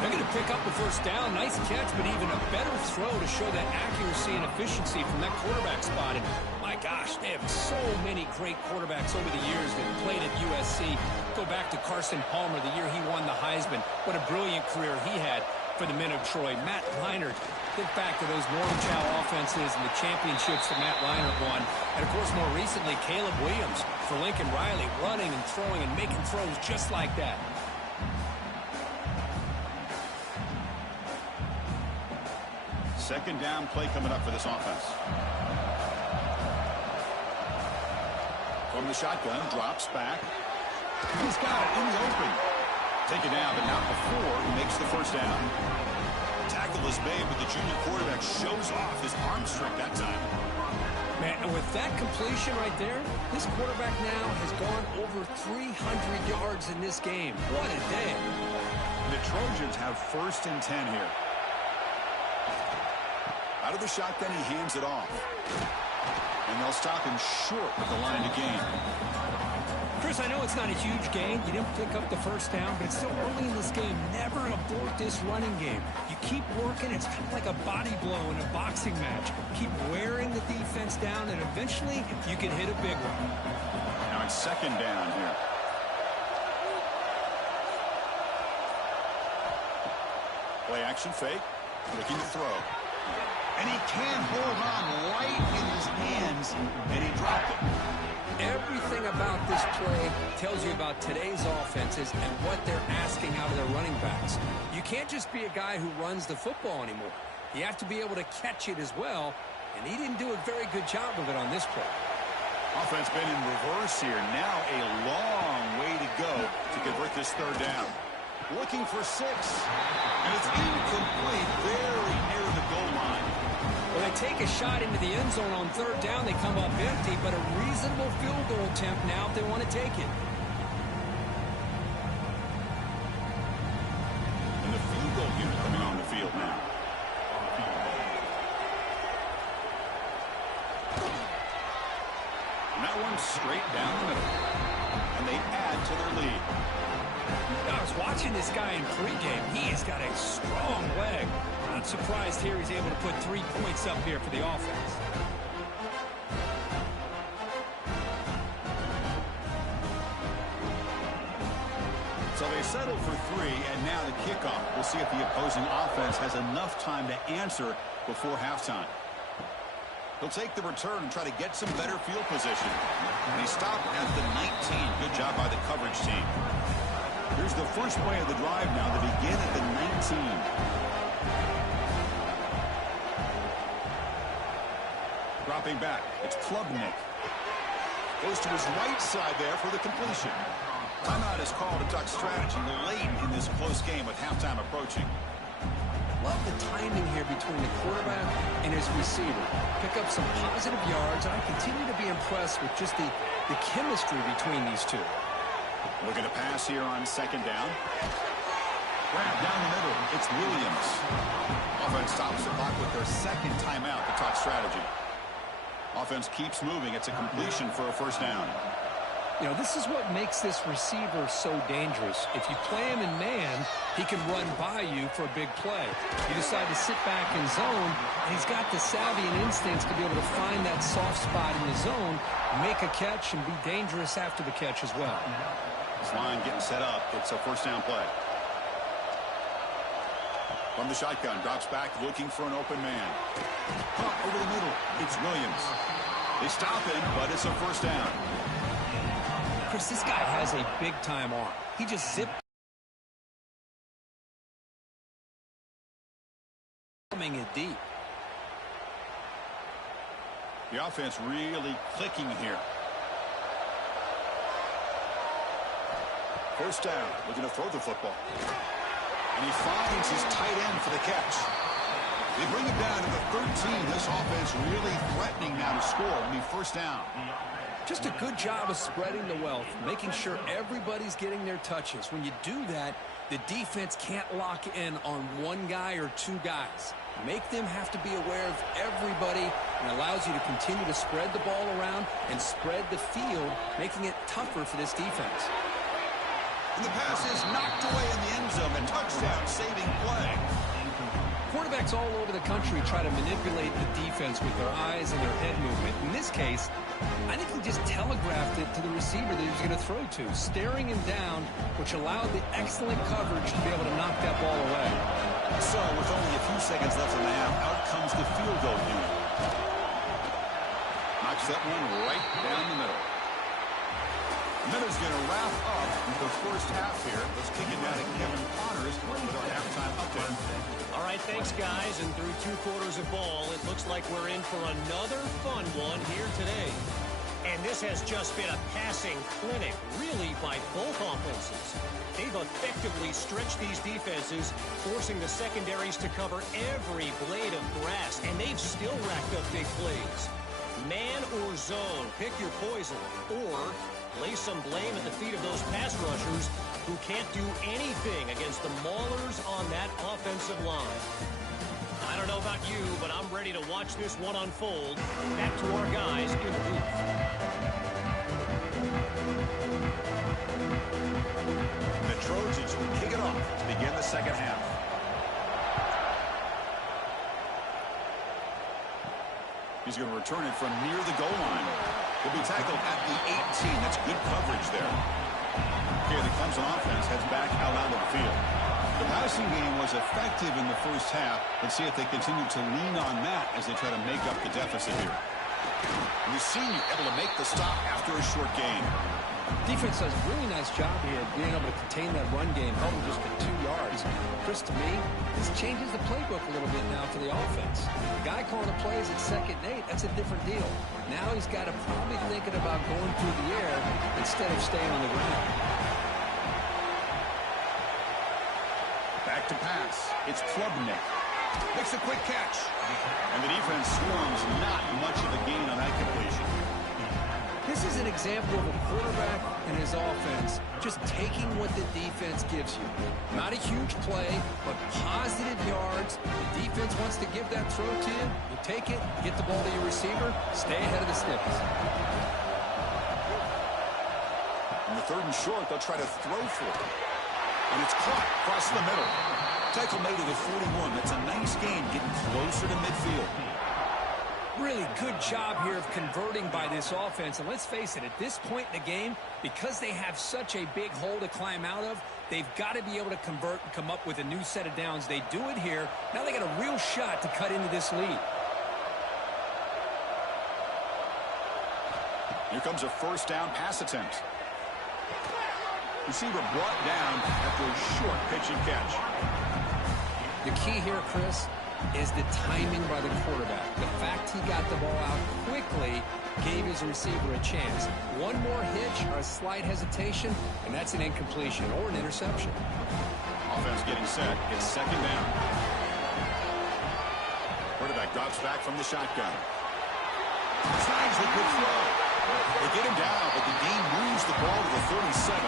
They're going to pick up the first down. Nice catch, but even a better throw to show that accuracy and efficiency from that quarterback spot. And my gosh, they have so many great quarterbacks over the years that played at USC. Go back to Carson Palmer, the year he won the Heisman. What a brilliant career he had for the men of Troy. Matt Leinart. Think back to those Norm Chow offenses and the championships that Matt Leinart won. And, of course, more recently, Caleb Williams for Lincoln Riley, running and throwing and making throws just like that. Second down play coming up for this offense. From the shotgun, drops back. He's got it in the open. Take it down, but not before he makes the first down. Tackle is made, but the junior quarterback shows off his arm strength that time. Man, and with that completion right there, this quarterback now has gone over 300 yards in this game. What a day. The Trojans have first and 10 here. Out of the shotgun, he hands it off. And they'll stop him short of the line to gain. Chris, I know it's not a huge gain. You didn't pick up the first down, but it's still early in this game. Never abort this running game. You keep working. It's kind of like a body blow in a boxing match. Keep wearing the defense down, and eventually you can hit a big one. Now it's second down here. Play action fake. Looking to throw. And he can hold on right in his hands, and he dropped it. Everything about this play tells you about today's offenses and what they're asking out of their running backs. You can't just be a guy who runs the football anymore. You have to be able to catch it as well, and he didn't do a very good job of it on this play. Offense been in reverse here. Now a long way to go to convert this third down. Looking for 6. And it's incomplete, very near the goal line. Well, they take a shot into the end zone on third down. They come up empty, but a reasonable field goal attempt now if they want to take it. And the field goal unit coming on the field now. And that one's straight down the middle. And they add to their lead. I was watching this guy in pregame. He has got a strong leg. Not surprised here he's able to put 3 points up here for the offense. So they settle for 3, and now the kickoff. We'll see if the opposing offense has enough time to answer before halftime. He'll take the return and try to get some better field position. And he stopped at the 19. Good job by the coverage team. Here's the first play of the drive now. They begin at the 19. Dropping back. It's Klubnik. Goes to his right side there for the completion. Timeout is called to talk strategy late in this close game with halftime approaching. Love the timing here between the quarterback and his receiver. Pick up some positive yards, and I continue to be impressed with just the chemistry between these two. Looking to pass here on second down. Grab down the middle. It's Williams. Offense stops the clock with their second timeout to talk strategy. Offense keeps moving. It's a completion for a first down. You know, this is what makes this receiver so dangerous. If you play him in man, he can run by you for a big play. You decide to sit back in zone, and he's got the savvy and instincts to be able to find that soft spot in the zone, make a catch, and be dangerous after the catch as well. This line getting set up. It's a first down play. From the shotgun, drops back looking for an open man. Caught over the middle. It's Williams. They stop him, but it's a first down. Chris, this guy has a big-time arm. He just zipped it deep. The offense really clicking here. First down, looking to throw the football. And he finds his tight end for the catch. They bring him down to the 13. This offense really threatening now to score. It'll be first down. Just a good job of spreading the wealth, making sure everybody's getting their touches. When you do that, the defense can't lock in on one guy or two guys. Make them have to be aware of everybody, and allows you to continue to spread the ball around and spread the field, making it tougher for this defense. And the pass is knocked away in the end zone. A touchdown-saving play. Quarterbacks all over the country try to manipulate the defense with their eyes and their head movement. In this case, I think he just telegraphed it to the receiver that he was going to throw to, staring him down, which allowed the excellent coverage to be able to knock that ball away. So, with only a few seconds left in the half, out comes the field goal unit. Knocks that one right down the middle. Miller's going to wrap up the first half here. Let's kick it down to Kevin Connors with our halftime update. All right, thanks, guys. And through 2 quarters of ball, it looks like we're in for another fun one here today. And this has just been a passing clinic, really, by both offenses. They've effectively stretched these defenses, forcing the secondaries to cover every blade of grass, and they've still racked up big plays. Man or zone, pick your poison, or lay some blame at the feet of those pass rushers who can't do anything against the maulers on that offensive line. I don't know about you, but I'm ready to watch this one unfold. Back to our guys in the booth. The Trojans will kick it off to begin the second half. He's going to return it from near the goal line. He'll be tackled at the 18. That's good coverage there. Okay, the Clemson offense heads back out onto the field. The passing game was effective in the first half. Let's see if they continue to lean on that as they try to make up the deficit here. And the senior able to make the stop after a short gain. Defense does a really nice job here of being able to contain that run game, held just at 2 yards. Chris, to me, this changes the playbook a little bit now for the offense. The guy calling the plays at 2nd and 8, that's a different deal. Now he's got to probably thinking about going through the air instead of staying on the ground. Back to pass. It's Klubnik. Makes a quick catch. And the defense swarms not much of a gain on that completion. This is an example of a quarterback and his offense just taking what the defense gives you. Not a huge play, but positive yards. The defense wants to give that throw to you. You take it, get the ball to your receiver, stay ahead of the sticks. On the 3rd and short, they'll try to throw for it. And it's caught across the middle. Tackle made to the 41. That's a nice gain, getting closer to midfield. Really good job here of converting by this offense. And let's face it, at this point in the game, because they have such a big hole to climb out of, they've got to be able to convert and come up with a new set of downs. They do it here. Now they got a real shot to cut into this lead. Here comes a first down pass attempt. Receiver brought down after a short pitch and catch. The key here, Chris, is the timing by the quarterback. The fact he got the ball out quickly gave his receiver a chance. One more hitch or a slight hesitation, and that's an incompletion or an interception. Offense getting set. It's 2nd down. Quarterback drops back from the shotgun. Tries the good throw. They get him down, but the gain moves the ball to the 37.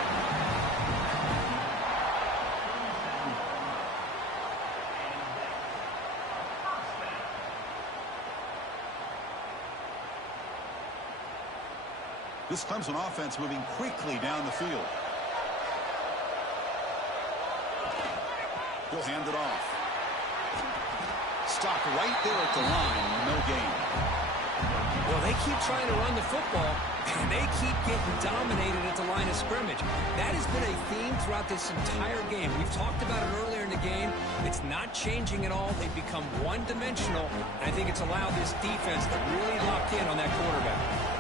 This Clemson offense moving quickly down the field. He'll hand it off. Stop right there at the line. No gain. Well, they keep trying to run the football, and they keep getting dominated at the line of scrimmage. That has been a theme throughout this entire game. We've talked about it earlier in the game. It's not changing at all. They've become one-dimensional, and I think it's allowed this defense to really lock in on that quarterback.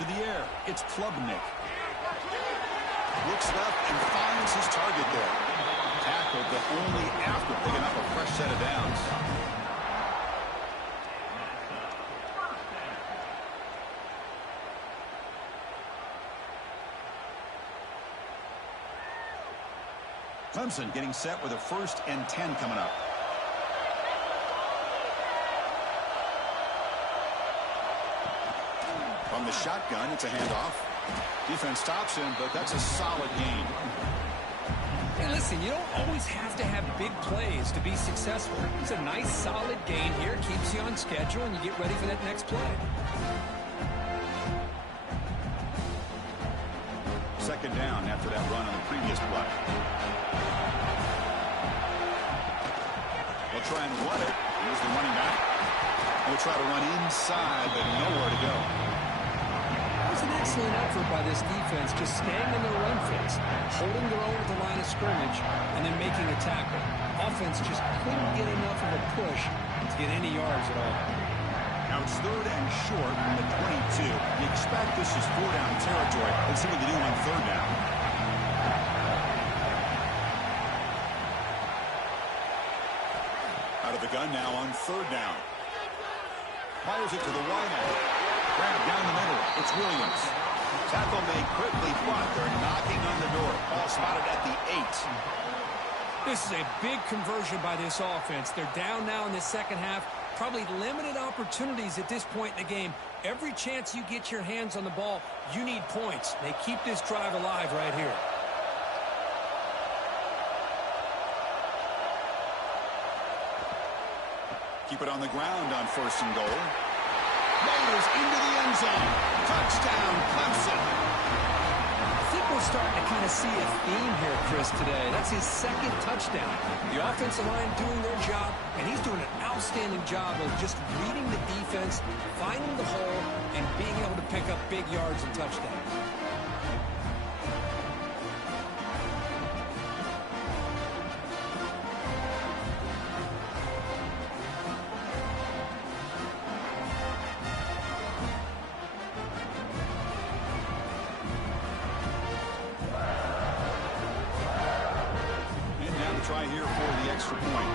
To the air, it's Klubnik. Looks left and finds his target there. Tackled, but only after picking up a fresh set of downs. Clemson getting set with a 1st and 10 coming up. From the shotgun, it's a handoff. Defense stops him, but that's a solid gain. Hey, listen, you don't always have to have big plays to be successful. It's a nice, solid gain here. Keeps you on schedule, and you get ready for that next play. 2nd down after that run on the previous play. They'll try and run it. Here's the running back. They'll try to run inside, but nowhere to go. That was an excellent effort by this defense, just staying in their run fits, holding their own at the line of scrimmage, and then making a tackle. Offense just couldn't get enough of a push to get any yards at all. Now it's 3rd and short from the 22. You expect this is 4-down territory. Let's see what they do on 3rd down. Out of the gun now on 3rd down. Fires it to the wideout. Grab down the middle. It's Williams. Tackle made quickly, but they're knocking on the door. Ball spotted at the 8. This is a big conversion by this offense. They're down now in the second half. Probably limited opportunities at this point in the game. Every chance you get your hands on the ball, you need points. They keep this drive alive right here. Keep it on the ground on 1st and goal. Motors into the end zone. Touchdown, Clemson. I think we're starting to kind of see a theme here, Chris, today. That's his 2nd touchdown. The offensive line doing their job, and he's doing an outstanding job of just reading the defense, finding the hole, and being able to pick up big yards and touchdowns. Try here for the extra point.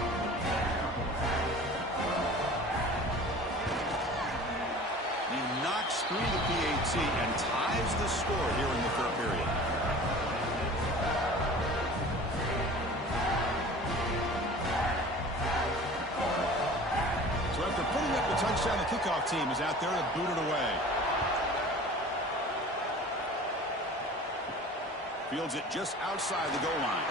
He knocks through the PAT and ties the score here in the 3rd period. So after putting up the touchdown, the kickoff team is out there to boot it away. Fields it just outside the goal line.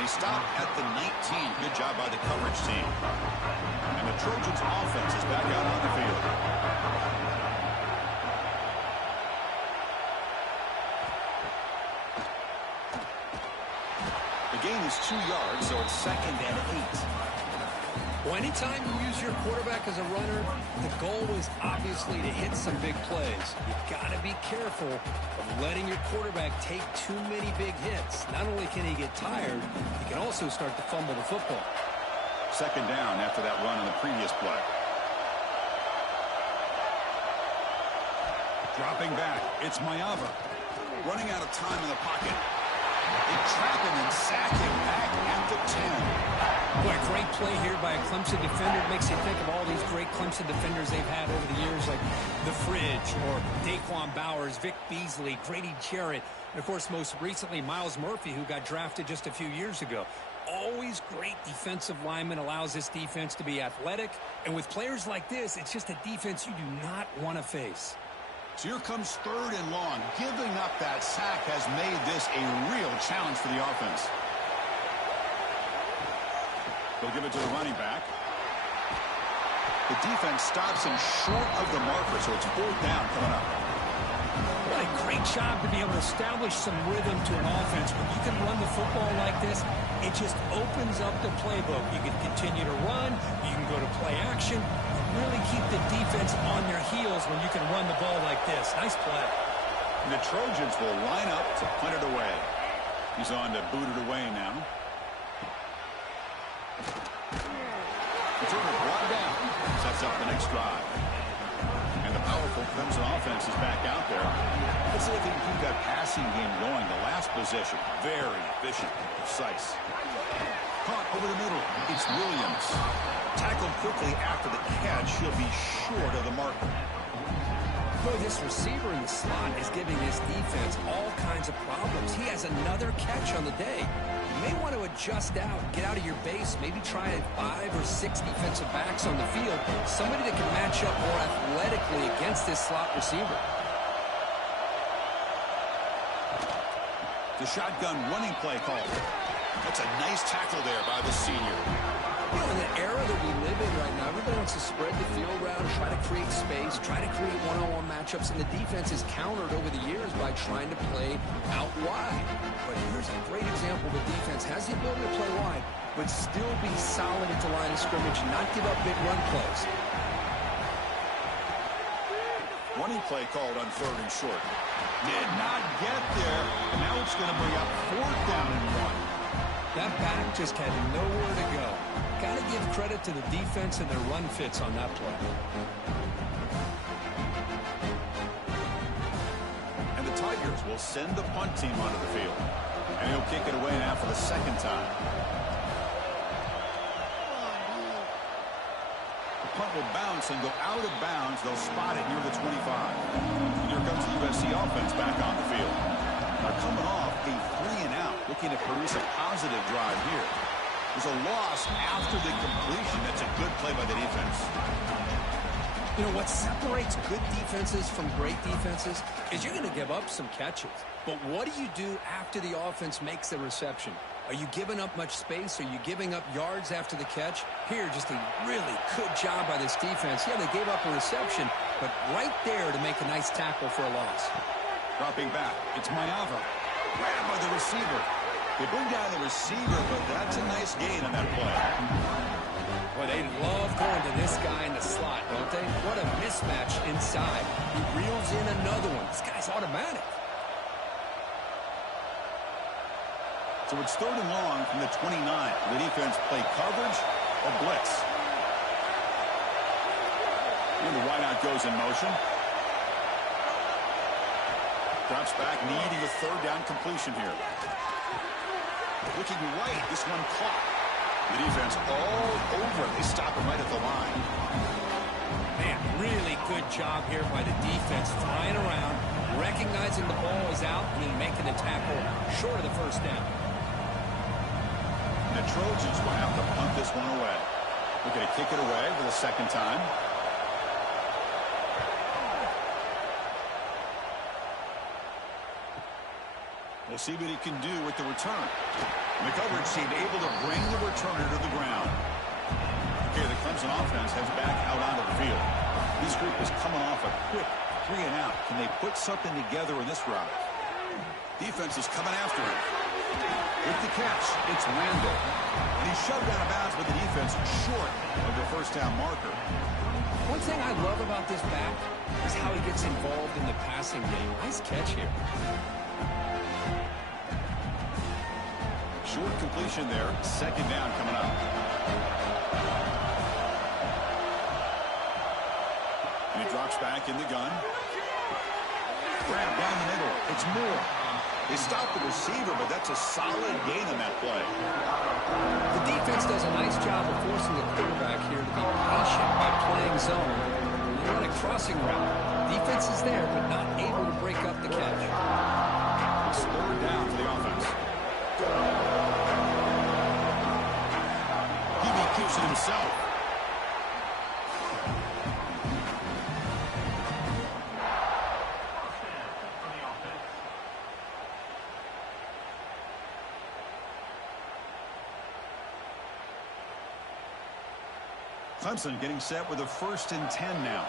He stopped at the 19. Good job by the coverage team. And the Trojans offense is back out on the field. The gain is 2 yards, so it's 2nd and 8. Well, anytime you use your quarterback as a runner, the goal is obviously to hit some big plays. You've got to be careful of letting your quarterback take too many big hits. Not only can he get tired, he can also start to fumble the football. 2nd down after that run on the previous play. Dropping back, it's Mayava. Running out of time in the pocket. They trap him and sack him back at the 10. Boy, a great play here by a Clemson defender. It makes you think of all these great Clemson defenders they've had over the years, like The Fridge or Daquan Bowers, Vic Beasley, Grady Jarrett, and, of course, most recently, Miles Murphy, who got drafted just a few years ago. Always great defensive lineman, allows this defense to be athletic. And with players like this, it's just a defense you do not want to face. So here comes 3rd and long. Giving up that sack has made this a real challenge for the offense. They'll give it to the running back. The The defense stops him short of the marker, so it's 4th down coming up. What a great job to be able to establish some rhythm to an offense. When you can run the football like this, it just opens up the playbook. You can continue to run, you can go to play action, and really keep the defense on their heels when you can run the ball like this. Nice play. The Trojans will line up to punt it away. He's on to boot it away now. Returner brought down. Sets up the next drive. And the powerful Clemson offense is back out there. Let's see if he can keep that passing game going. The last possession, very efficient and precise. Caught over the middle. It's Williams. Tackled quickly after the catch. He'll be short of the marker. Boy, this receiver in the slot is giving his defense all kinds of problems. He has another catch on the day. You may want to adjust out, get out of your base, maybe try 5 or 6 defensive backs on the field, somebody that can match up more athletically against this slot receiver. The shotgun running play call. That's a nice tackle there by the senior. You know, in the era that we live in right now, everybody wants to spread the field around, try to create space, try to create one-on-one matchups, and the defense is countered over the years by trying to play out wide. But here's a great example. The defense has the ability to play wide, but still be solid at the line of scrimmage and not give up big run plays. Running play called on 3rd and short. Did not get there. Now it's going to bring up 4th down and 1. That back just had nowhere to go. Got to give credit to the defense and their run fits on that play. And the Tigers will send the punt team onto the field. And he'll kick it away now for the 2nd time. The punt will bounce and go out of bounds. They'll spot it near the 25. And here comes the USC offense back on the field. They're coming off a 3-and-out, looking to produce a positive drive here. There's a loss after the completion. That's a good play by the defense. You know, what separates good defenses from great defenses is you're going to give up some catches. But what do you do after the offense makes the reception? Are you giving up much space? Are you giving up yards after the catch? Here, just a really good job by this defense. Yeah, they gave up a reception, but right there to make a nice tackle for a loss. Dropping back, it's Mayava. Grabbed by the receiver. They bring down the receiver, but that's a nice gain on that play. Well, they love going to this guy in the slot, don't they? What a mismatch inside. He reels in another one. This guy's automatic. So it's 3rd and long from the 29. The defense play coverage or blitz. And the wideout goes in motion. Drops back, needing a 3rd down completion here. Looking right, this one caught. The defense all over it. They stop him right at the line. Man, really good job here by the defense, flying around, recognizing the ball is out, and then making the tackle short of the 1st down. The Trojans will have to punt this one away. They're going to kick it away for the 2nd time. We'll see what he can do with the return. And the coverage team able to bring the returner to the ground. Okay, the Clemson offense heads back out onto the field. This group is coming off a quick 3-and-out. Can they put something together in this route? Defense is coming after him. With the catch, it's Randall. And he's shoved out of bounds with the defense short of the 1st down marker. One thing I love about this back is how he gets involved in the passing game. Nice catch here. Short completion there. 2nd down coming up. And he drops back in the gun. Grab down the middle. It's Moore. They stop the receiver, but that's a solid gain on that play. The defense does a nice job of forcing the quarterback here to be patient by playing zone. They run a crossing route. Defense is there, but not able to break up the catch. It's 3rd down for the offense. He keeps it himself. Clemson getting set with a 1st and 10 now.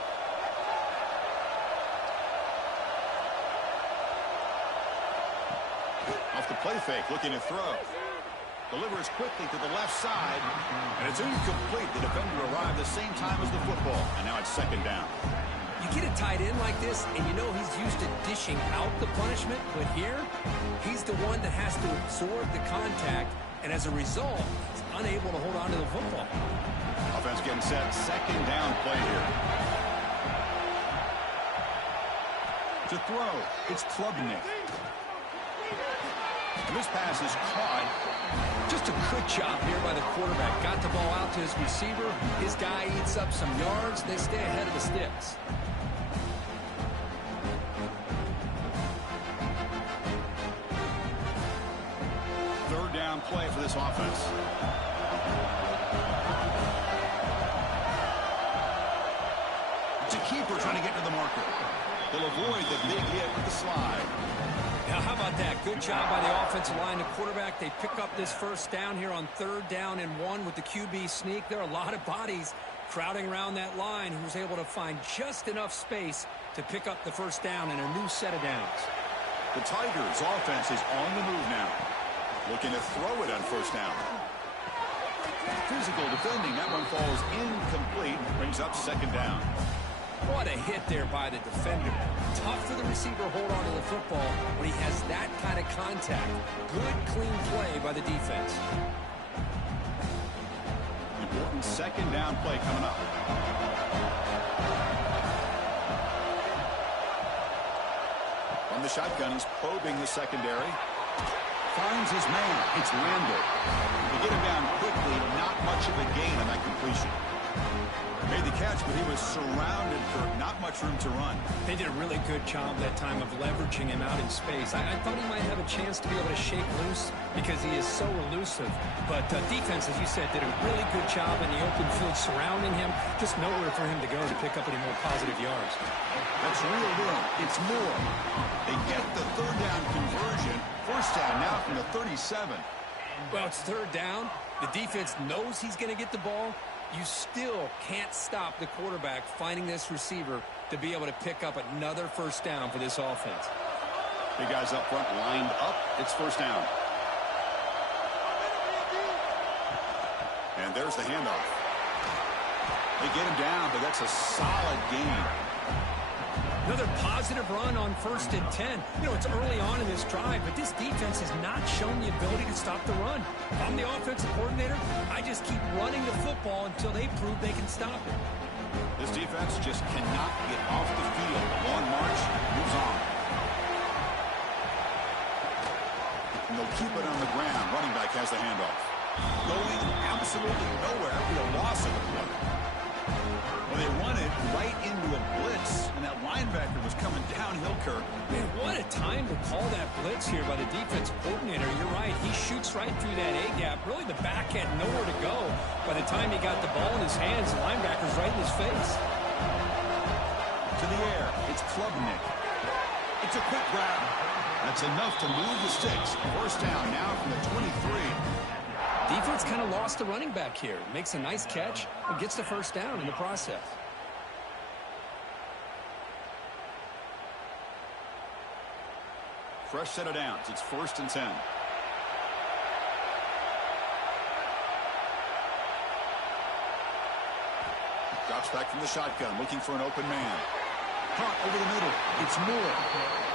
Off the play fake, looking to throw. Delivers quickly to the left side, and it's incomplete. The defender arrived the same time as the football, and now it's 2nd down. You get a tight end like this, and you know he's used to dishing out the punishment, but here, he's the one that has to absorb the contact, and as a result, he's unable to hold on to the football. Offense getting set, 2nd down play here. To throw, it's Klubnik. And this pass is caught. Just a good job here by the quarterback. Got the ball out to his receiver. His guy eats up some yards. They stay ahead of the sticks. Third down play for this offense. It's a keeper trying to get to the marker. They'll avoid the big hit with the slide. Now, how about that? Good job by the offensive line. The quarterback, they pick up this 1st down here on 3rd down and 1 with the QB sneak. There are a lot of bodies crowding around that line who was able to find just enough space to pick up the 1st down in a new set of downs. The Tigers offense is on the move now. Looking to throw it on 1st down. Physical defending. That one falls incomplete. Brings up 2nd down. What a hit there by the defender. Tough for the receiver to hold on to the football when he has that kind of contact. Good, clean play by the defense. Important 2nd down play coming up. From the shotgun, he's probing the secondary. Finds his man. It's Randall. To get him down quickly, not much of a gain on that completion. Made the catch, but he was surrounded for not much room to run. They did a really good job that time of leveraging him out in space. I thought he might have a chance to be able to shake loose because he is so elusive. But defense, as you said, did a really good job in the open field surrounding him. Just nowhere for him to go to pick up any more positive yards. That's reeled in. It's Moore. They get the 3rd down conversion. 1st down now from the 37. Well, it's 3rd down. The defense knows he's going to get the ball. You still can't stop the quarterback finding this receiver to be able to pick up another 1st down for this offense. Big guys up front lined up. It's 1st down. And there's the handoff. They get him down, but that's a solid gain. Another positive run on 1st and 10. You know, it's early on in this drive, but this defense has not shown the ability to stop the run. If I'm the offensive coordinator, I just keep running the football until they prove they can stop it. This defense just cannot get off the field. The long march moves on. And they'll keep it on the ground. Running back has the handoff. Going absolutely nowhere after a loss of the play. Well, they run it right into a blitz, and that linebacker was coming downhill, Kirk. Man, what a time to call that blitz here by the defense coordinator. You're right. He shoots right through that A-gap. Really, the back had nowhere to go. By the time he got the ball in his hands, the linebacker's right in his face. To the air. It's Klubnik. It's a quick grab. That's enough to move the sticks. 1st down now from the 23. Defense kind of lost the running back here. Makes a nice catch and gets the 1st down in the process. Fresh set of downs. It's 1st and 10. Drops back from the shotgun, looking for an open man. Caught over the middle. It's Moore.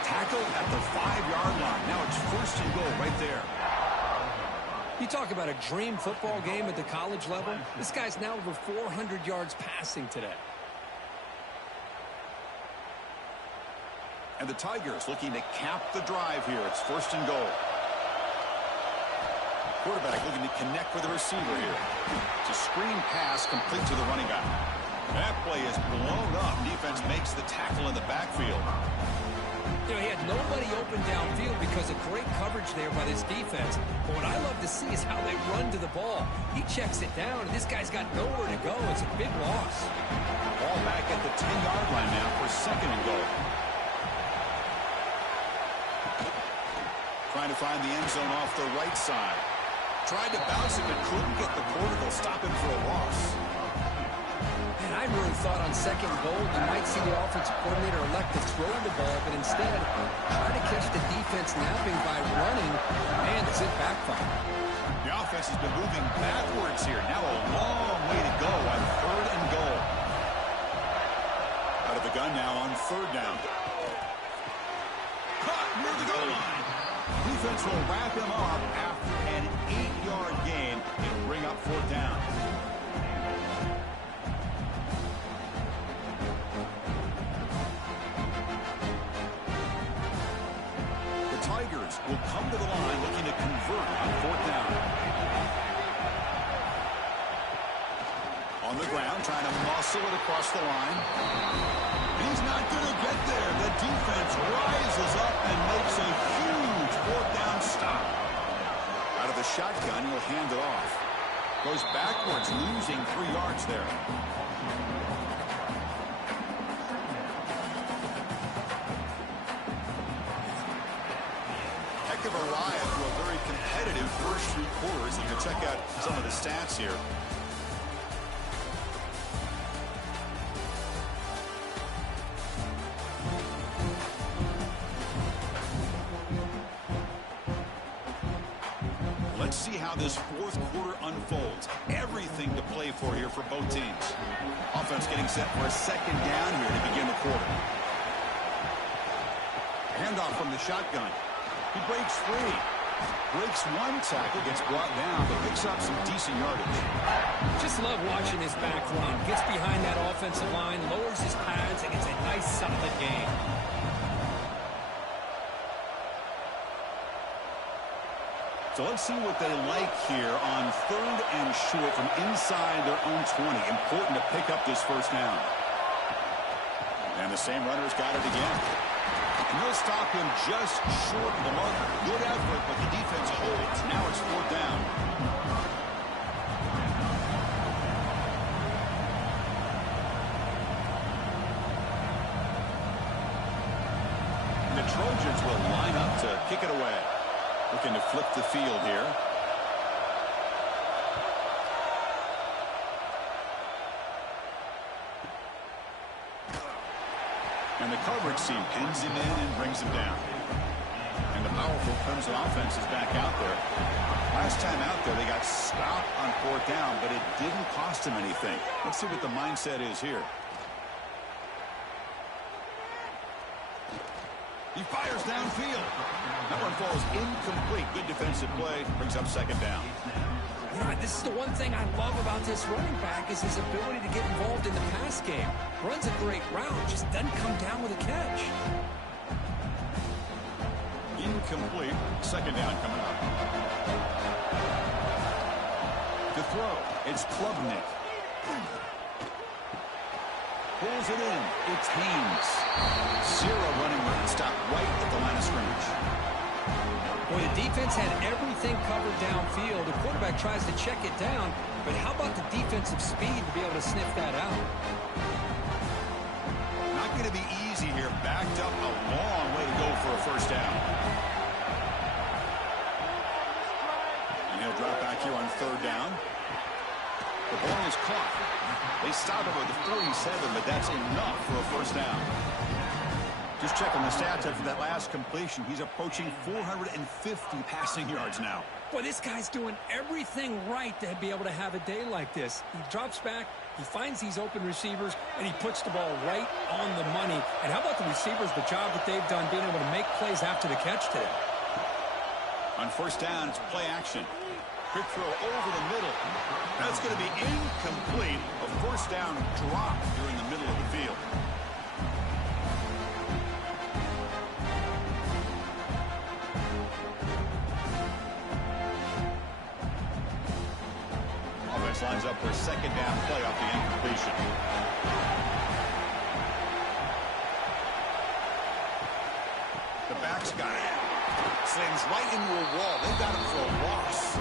Tackled at the 5-yard line. Now it's 1st and goal right there. You talk about a dream football game at the college level. This guy's now over 400 yards passing today. And the Tigers looking to cap the drive here. It's 1st and goal. Quarterback looking to connect with the receiver here. It's a screen pass complete to the running back. That play is blown up. Defense makes the tackle in the backfield. You know, he had nobody open downfield because of great coverage there by this defense. But what I love to see is how they run to the ball. He checks it down, and this guy's got nowhere to go. It's a big loss. Ball back at the 10-yard line now for 2nd and goal. Trying to find the end zone off the right side. Tried to bounce it, but couldn't get the quarter. They'll stop him for a loss. And I really thought on second goal you might see the offensive coordinator elect to throw the ball, but instead try to catch the defense napping by running. Man, does it backfire. The offense has been moving backwards here. Now a long way to go on 3rd and goal. Out of the gun now on 3rd down. Caught near the goal line. Defense will wrap him up after an 8-yard gain. It'll bring up 4th down. The Tigers will come to the line looking to convert on 4th down. On the ground, trying to muscle it across the line. And he's not going to get there. The defense rises up and makes a huge 4th down stop. Out of the shotgun, he'll hand it off. Goes backwards, losing 3 yards there. Heck of a ride through a very competitive first 3 quarters. You can check out some of the stats here. Let's see how this 4th quarter unfolds. Everything to play for here for both teams. Offense getting set for a 2nd down here to begin the quarter. Handoff from the shotgun. He breaks free. Breaks 1 tackle, gets brought down, but picks up some decent yardage. Just love watching his back run. Gets behind that offensive line, lowers his pads, and gets a nice solid gain. So let's see what they like here on 3rd and short from inside their own 20. Important to pick up this 1st down. And the same runner's got it again. And they'll stop him just short of the marker. Good effort, but the defense holds. Now it's 4th down. And the Trojans will line up to kick it away. Looking to flip the field here. And the coverage team pins him in and brings him down. And the powerful Clemson offense is back out there. Last time out there, they got stopped on 4th down, but it didn't cost them anything. Let's see what the mindset is here. He fires downfield. That one falls incomplete. Good defensive play. Brings up 2nd down. Yeah, this is the one thing I love about this running back is his ability to get involved in the pass game. Runs a great route, just doesn't come down with a catch. Incomplete. 2nd down coming up. To throw, it's Klubnik. Pulls it in. It's Haynes. 0 running room. Stop right at the line of scrimmage. Boy, the defense had everything covered downfield. The quarterback tries to check it down, but how about the defensive speed to be able to sniff that out? Not going to be easy here. Backed up a long way to go for a 1st down. And he'll drop back here on 3rd down. The ball is caught. They stop him at the 47, but that's enough for a 1st down. Just checking the stats after that last completion. He's approaching 450 passing yards now. Boy, this guy's doing everything right to be able to have a day like this. He drops back, he finds these open receivers, and he puts the ball right on the money. And how about the receivers, the job that they've done being able to make plays after the catch today? On 1st down, it's play action. Quick throw over the middle. That's going to be incomplete. A 1st down drop during the middle of the field. Offense lines up for a 2nd down play off the incompletion. The back's got it. Slings right into a wall. They got him for a loss.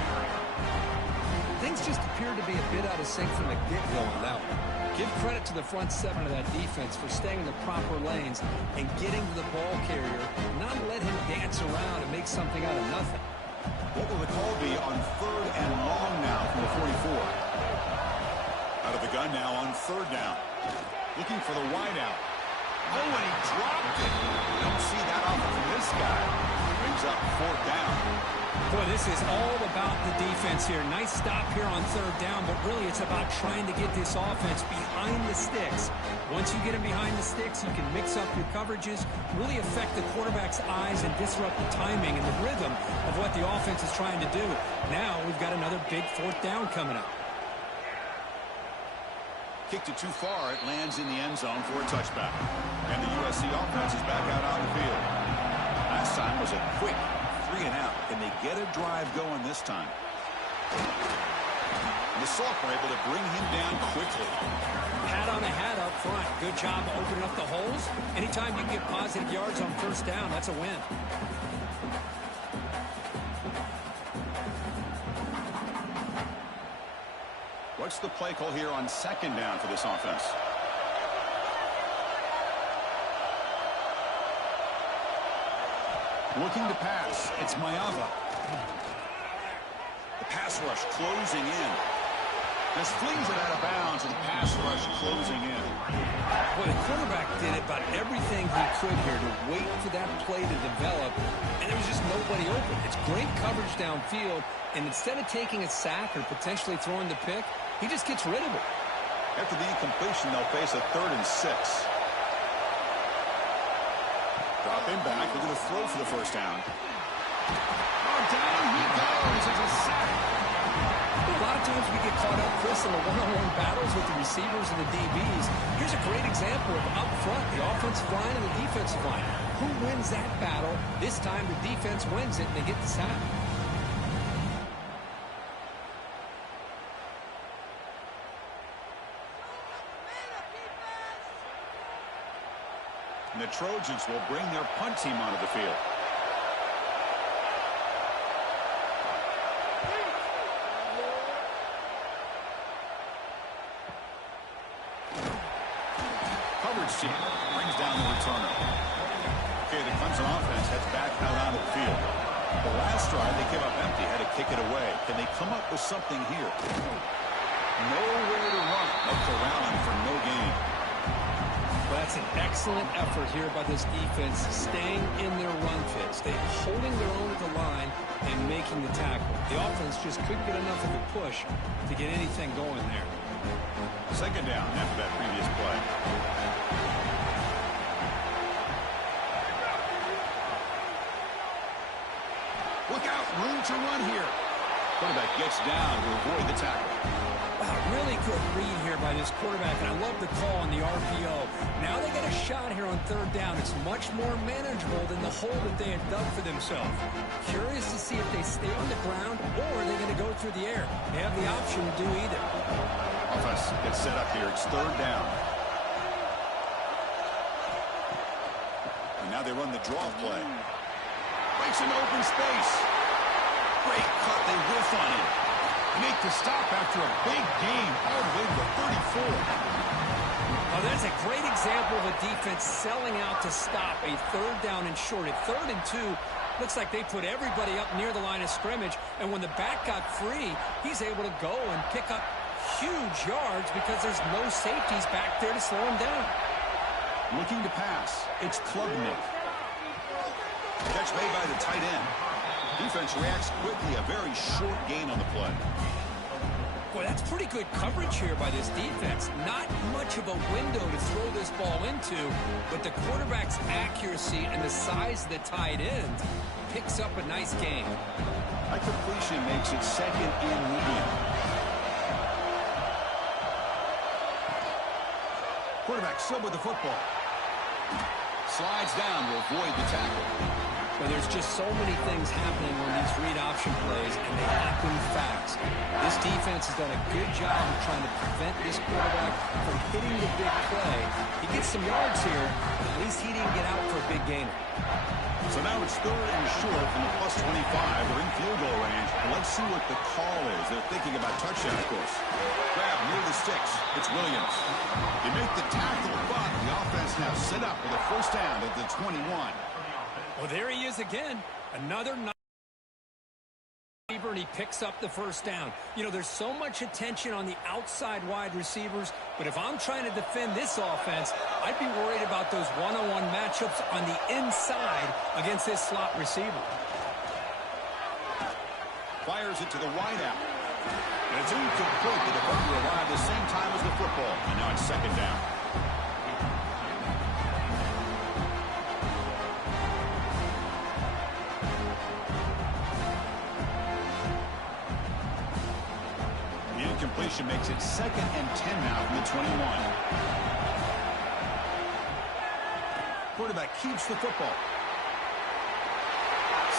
Things just appear to be a bit out of sync from the get-go on that one. Give credit to the front 7 of that defense for staying in the proper lanes and getting to the ball carrier, not let him dance around and make something out of nothing. What will the call be on 3rd and long now from the 44? Out of the gun. gun now on third down. Looking for the wideout. Oh, and he dropped it. Don't see that often from this guy. Brings up fourth down. Boy, this is all about the defense here. Nice stop here on third down, but really it's about trying to get this offense behind the sticks. Once you get him behind the sticks, you can mix up your coverages, really affect the quarterback's eyes and disrupt the timing and the rhythm of what the offense is trying to do. Now we've got another big fourth down coming up. Kicked it too far. It lands in the end zone for a touchback. And the USC offense is back out on the field. Last time was a quick 3 and out. Can they get a drive going this time? And the sophomore able to bring him down quickly. Hat on a hat up front. Good job opening up the holes. Anytime you can get positive yards on first down, that's a win. What's the play call here on second down for this offense? Looking to pass. It's Mayava. The pass rush closing in. Just flings it out of bounds, and the pass rush closing in. Well, the quarterback did about everything he could here to wait for that play to develop, and there was just nobody open. It's great coverage downfield, and instead of taking a sack or potentially throwing the pick, he just gets rid of it. After the incompletion, they'll face a 3rd and 6. Drop him back. They're going to throw for the first down. Oh, down he goes. It's a sack. A lot of times we get caught up, Chris, in the one-on-one battles with the receivers and the DBs. Here's a great example of up front, the offensive line and the defensive line. Who wins that battle? This time the defense wins it, and they get the sack. And the Trojans will bring their punt team onto the field. Coverage team brings down the returner. Okay, the Clemson offense heads back out onto the field. The last drive they came up empty, had to kick it away. Can they come up with something here? Nowhere to run. A corralling for no gain. Well, that's an excellent effort here by this defense, staying in their run fits. They're holding their own at the line and making the tackle. The offense just couldn't get enough of a push to get anything going there. Second down after that previous play. Look out, room to run here. Quarterback gets down to avoid the tackle. Wow, really good read here by this quarterback, and I love the call on the RPO. Now they got a shot here on third down. It's much more manageable than the hole that they had dug for themselves. Curious to see if they stay on the ground or are they going to go through the air. They have the option to do either. Offense gets set up here. It's third down. And now they run the draw play. Breaks an open space. Great cut. They whiff on him. Make the stop after a big gain all the way to the 34. Oh, that's a great example of a defense selling out to stop a third down and short. At 3rd and 2, looks like they put everybody up near the line of scrimmage, and when the back got free, he's able to go and pick up huge yards because there's no safeties back there to slow him down. Looking to pass. It's Klubnik. Catch made by the tight end. Defense reacts quickly. A very short gain on the play. Boy, that's pretty good coverage here by this defense. Not much of a window to throw this ball into, but the quarterback's accuracy and the size of the tight end picks up a nice gain. That completion makes it 2nd and medium. Quarterback still with the football. Slides down to avoid the tackle. But there's just so many things happening on these read option plays, and they happen fast. This defense has done a good job of trying to prevent this quarterback from hitting the big play. He gets some yards here, but at least he didn't get out for a big gainer. So now it's 3rd and short from the +25. They're in field goal range. Let's see what the call is. They're thinking about touchdown, of course. Grab near the sticks. It's Williams. They make the tackle, but the offense now set up with a first down at the 21. Well, there he is again. Another receiver, and he picks up the first down. You know, there's so much attention on the outside wide receivers, but if I'm trying to defend this offense, I'd be worried about those one-on-one matchups on the inside against this slot receiver. Fires it to the wideout. And it's incomplete. The defender arrived the same time as the football. And now it's second down. The incompletion makes it 2nd and 10 now from the 21. Quarterback keeps the football.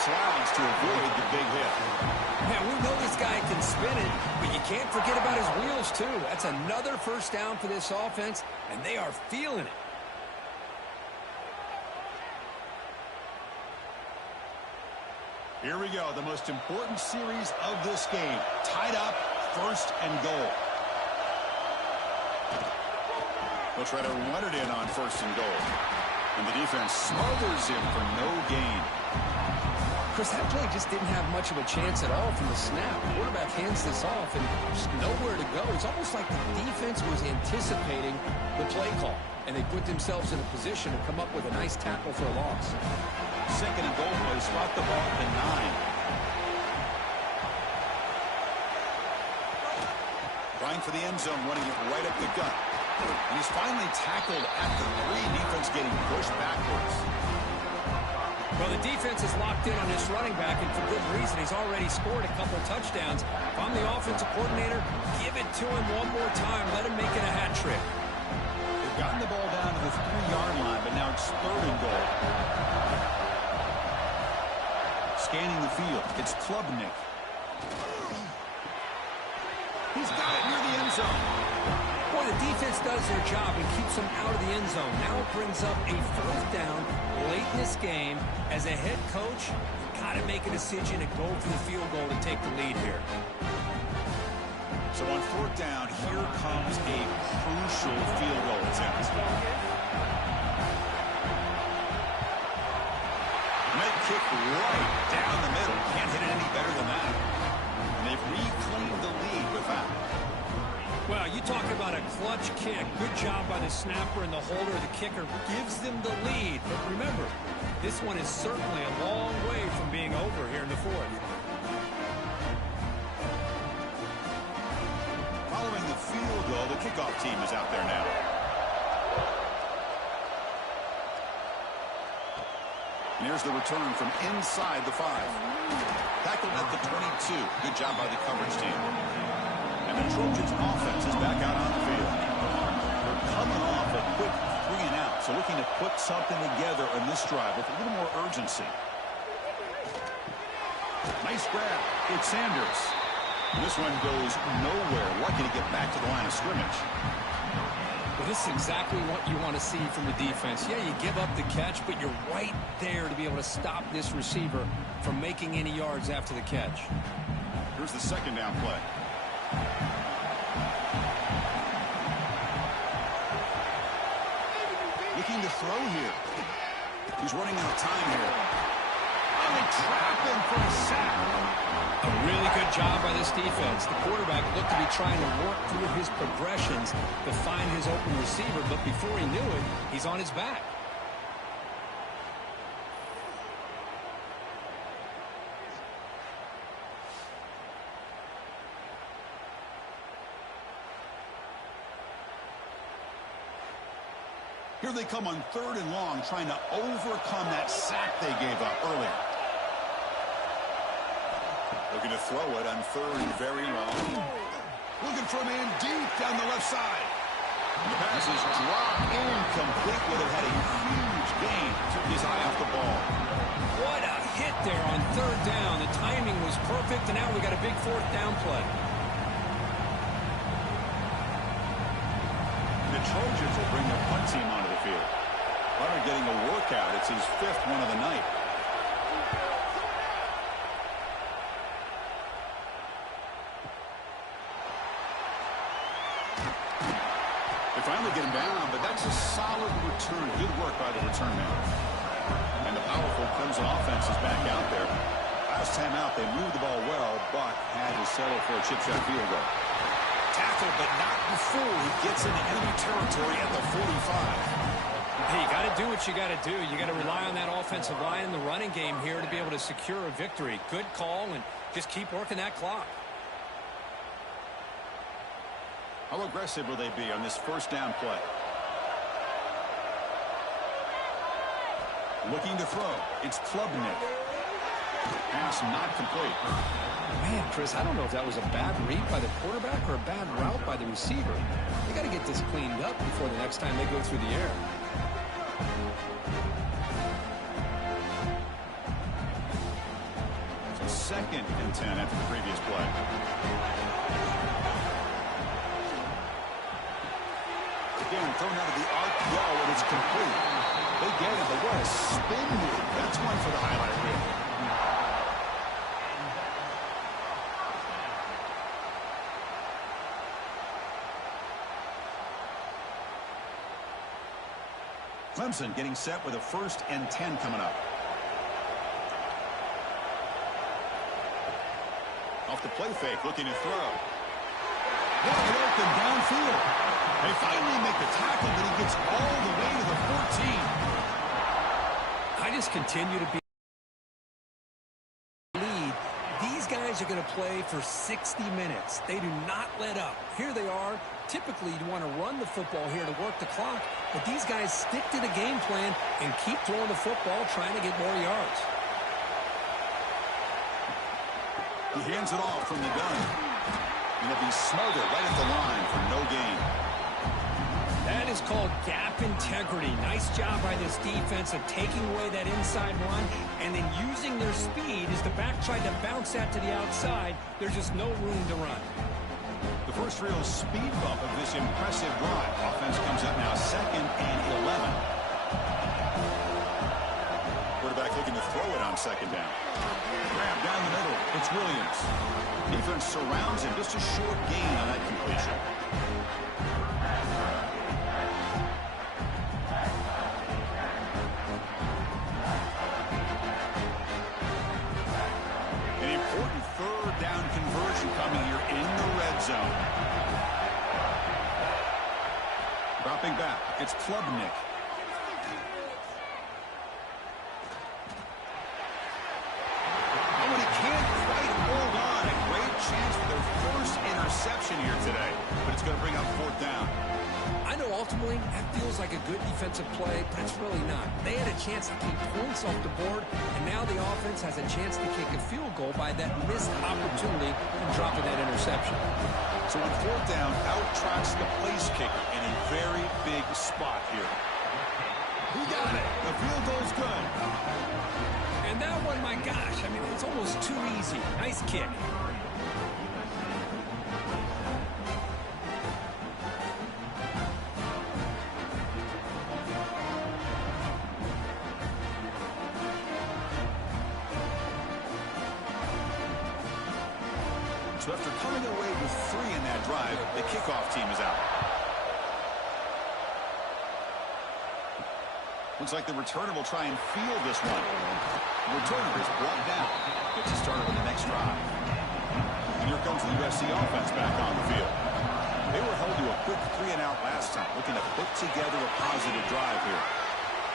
Slides to avoid the big hit. Yeah, we know this guy can spin it, but you can't forget about his wheels, too. That's another first down for this offense, and they are feeling it. Here we go, the most important series of this game. Tied up, 1st and goal. They'll try to run it in on 1st and goal. And the defense smothers him for no gain. Chris, that play just didn't have much of a chance at all from the snap. The quarterback hands this off and just nowhere to go. It's almost like the defense was anticipating the play call, and they put themselves in a position to come up with a nice tackle for a loss. 2nd and goal play, spot the ball at the 9. Trying for the end zone, running it right up the gut. And he's finally tackled at the 3. Defense getting pushed backwards. Well, the defense is locked in on this running back, and for good reason. He's already scored a couple touchdowns. If I'm the offensive coordinator, give it to him one more time. Let him make it a hat trick. They've gotten the ball down to the 3-yard line, but now it's 3rd and goal. Scanning the field, it's Klubnik. He's got it near the end zone. Boy, the defense does their job and keeps them out of the end zone. Now it brings up a 4th down late in this game. As a head coach, you've got to make a decision and go for the field goal to take the lead here. So on 4th down, here comes a crucial field goal attempt. Net kick right down the middle. Can't hit it any better than that. And they've reclaimed the lead with that. Well, you talk about a clutch kick. Good job by the snapper and the holder. The kicker gives them the lead. But remember, this one is certainly a long way from being over here in the 4th. Following the field goal, the kickoff team is out there now. And here's the return from inside the 5. Tackled at the 22. Good job by the coverage team. And the Trojans offense is back out on the field. They're coming off a quick 3-and-out, so looking to put something together on this drive with a little more urgency. Nice grab. It's Sanders. And this one goes nowhere. Lucky to get back to the line of scrimmage. Well, this is exactly what you want to see from the defense. Yeah, you give up the catch, but you're right there to be able to stop this receiver from making any yards after the catch. Here's the 2nd down play. Looking to throw here. He's running out of time here. And they trap him for a sack. A really good job by this defense. The quarterback looked to be trying to work through his progressions to find his open receiver, but before he knew it, he's on his back. Here they come on 3rd and long, trying to overcome that sack they gave up earlier. Looking to throw it on 3rd and very long. Looking for a man deep down the left side. The pass is dropped incomplete. Would have had a huge gain. Took his eye off the ball. What a hit there on 3rd down. The timing was perfect, and now we got a big 4th down play. The Trojans will bring their punt team onto the field. Butler getting a workout. It's his 5th one of the night. They finally get him down, but that's a solid return. Good work by the return man. And the powerful Clemson offense is back out there. I last time out, they moved the ball well, but had to settle for a chip shot field goal. Tackled, but not before he gets into enemy territory at the 45. Hey, you got to do what you got to do. You got to rely on that offensive line in the running game here to be able to secure a victory. Good call, and just keep working that clock. How aggressive will they be on this first down play? Looking to throw. It's Klubnik. Pass not complete. Man, Chris, I don't know if that was a bad read by the quarterback or a bad route by the receiver. They got to get this cleaned up before the next time they go through the air. So 2nd and 10 after the previous play. Again, thrown out of the RPO, and it's complete. They get it, but what a spin move. That's one for the highlight reel. Clemson getting set with a 1st and 10 coming up. Off the play fake, looking to throw. Wide open downfield. They finally make the tackle, but he gets all the way to the 14. I just continue to be lead. These guys are going to play for 60 minutes. They do not let up. Here they are. Typically, you want to run the football here to work the clock, but these guys stick to the game plan and keep throwing the football, trying to get more yards. He hands it off from the gun. And it'll be smothered right at the line for no gain. That is called gap integrity. Nice job by this defense of taking away that inside run and then using their speed as the back tried to bounce that to the outside. There's just no room to run. The first real speed bump of this impressive drive. Offense comes up now 2nd and 11. Quarterback looking to throw it on 2nd down. Grab down the middle. It's Williams. Defense surrounds him. Just a short gain on that completion. An important 3rd down conversion coming here in the red zone. Dropping back. It's Klubnik. Chance for their first interception here today, but it's going to bring up 4th down. I know ultimately that feels like a good defensive play, but it's really not. They had a chance to keep points off the board, and now the offense has a chance to kick a field goal by that missed opportunity and dropping that interception. So on 4th down, out trots the place kicker in a very big spot here. He got it. The field goal's good. And that one, my gosh, I mean, it's almost too easy. Nice kick. So after coming away with 3 in that drive, the kickoff team is out. Looks like the returner will try and field this one. The returner is brought down. Gets you started on the next drive. And here comes the USC offense back on the field. They were held to a quick 3-and-out last time, looking to put together a positive drive here.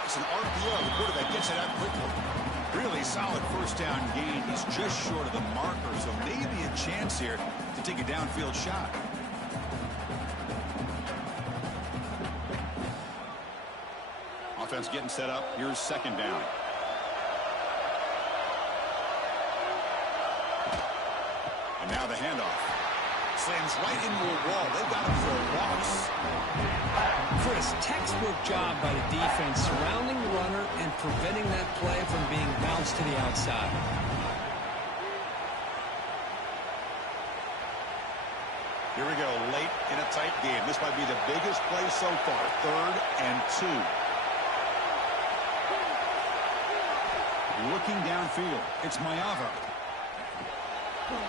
It's an RPO. The quarterback gets it out quickly. Really solid first down gain. He's just short of the marker, so maybe a chance here to take a downfield shot. Offense getting set up. Here's 2nd down. And now the handoff. Slams right into a wall. They've got him for a loss. Chris, textbook job by the defense surrounding the runner and preventing that play from being bounced to the outside. Here we go, late in a tight game. This might be the biggest play so far. 3rd and 2. Looking downfield, it's Mayava.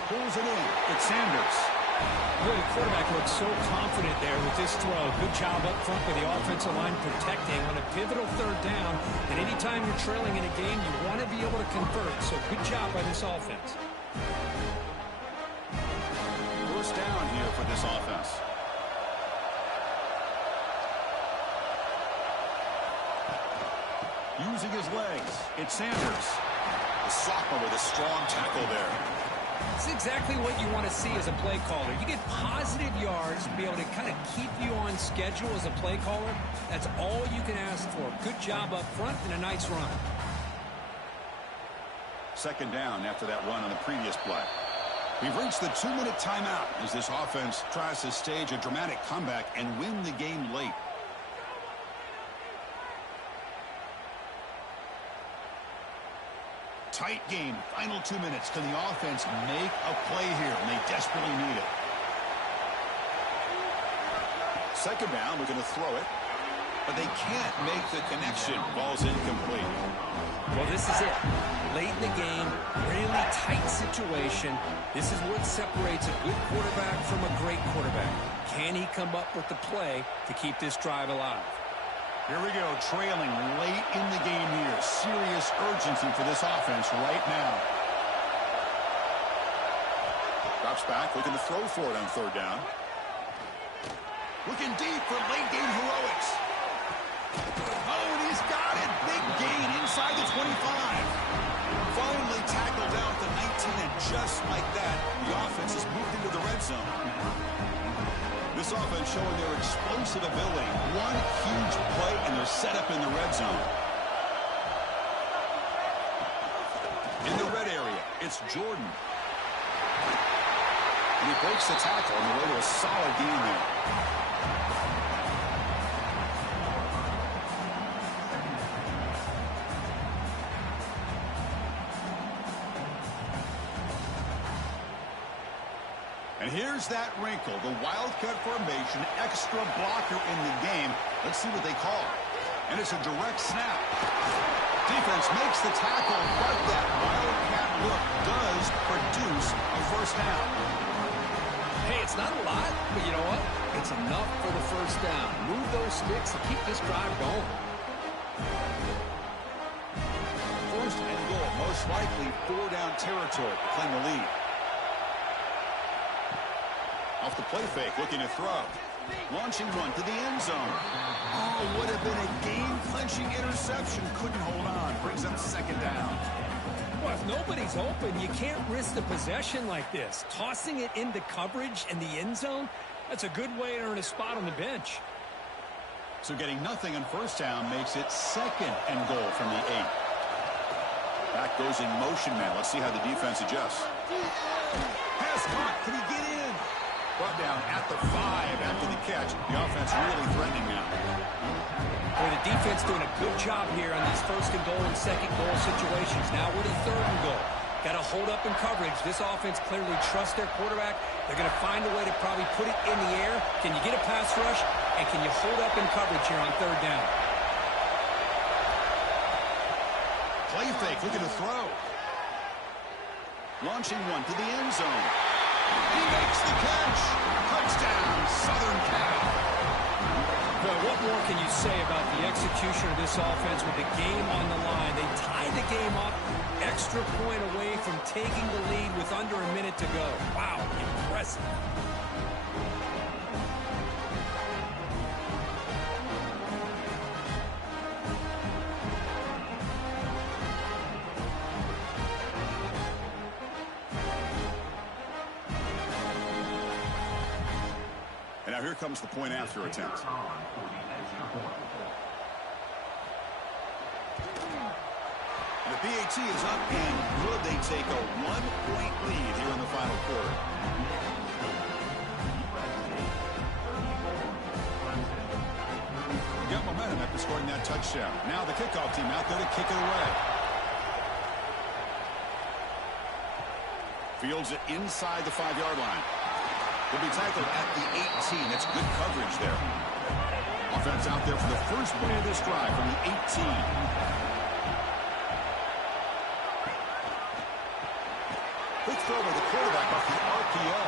Pulls it in. It's Sanders. Boy, the quarterback looks so confident there with this throw. Good job up front with the offensive line protecting on a pivotal third down. And anytime you're trailing in a game, you want to be able to convert. So good job by this offense. First down here for this offense. Using his legs, it's Sanders. The sophomore with a strong tackle there. It's exactly what you want to see as a play caller. You get positive yards to be able to kind of keep you on schedule as a play caller. That's all you can ask for. Good job up front and a nice run. Second down after that run on the previous play. We've reached the 2-minute timeout as this offense tries to stage a dramatic comeback and win the game late. Tight game, final 2 minutes. Can the offense make a play here? And they desperately need it. Second down, we're going to throw it. But they can't make the connection. Ball's incomplete. Well, this is it. Late in the game, really tight situation. This is what separates a good quarterback from a great quarterback. Can he come up with the play to keep this drive alive? Here we go, trailing late in the game here. Serious urgency for this offense right now. Drops back, looking to throw for it on third down. Looking deep for late game heroics. Oh, and he's got it. Big gain inside the 25. Finally tackled down at the 19, and just like that, the offense has moved into the red zone. This offense showing their explosive ability. One huge play, and they're set up in the red zone. In the red area, it's Jordan. And he breaks the tackle on the way to a solid gain there. And here's that wrinkle, the wildcat formation, extra blocker in the game. Let's see what they call. And it's a direct snap. Defense makes the tackle, but that wildcat look does produce a first down. Hey, it's not a lot, but you know what? It's enough for the first down. Move those sticks and keep this drive going. First and goal, most likely 4-down territory to claim the lead. Off the play fake, looking to throw. Launching one to the end zone. Oh, would have been a game-clinching interception. Couldn't hold on. Brings up second down. Well, if nobody's open, you can't risk the possession like this. Tossing it into coverage in the end zone, that's a good way to earn a spot on the bench. So getting nothing on first down makes it second and goal from the 8. Back goes in motion man. Let's see how the defense adjusts. Pass caught. Can he get in? Brought down at the 5 after the catch. The offense really threatening now. Boy, the defense doing a good job here on these first and goal and second goal situations. Now we're to third and goal. Got to hold up in coverage. This offense clearly trusts their quarterback. They're going to find a way to probably put it in the air. Can you get a pass rush? And can you hold up in coverage here on third down? Play fake, looking to throw. Launching one to the end zone. He makes the catch. Touchdown, Southern Cal. Well, what more can you say about the execution of this offense with the game on the line? They tied the game up, extra point away from taking the lead with under a minute to go. Wow, impressive. Now here comes the point after attempt. And the PAT is up and good. They take a 1-point lead here in the final quarter. Got momentum after scoring that touchdown. Now the kickoff team out there to kick it away. Fields it inside the 5-yard line. Will be tackled at the 18. That's good coverage there. Offense out there for the first play of this drive from the 18. Quick throw by the quarterback off the RPO.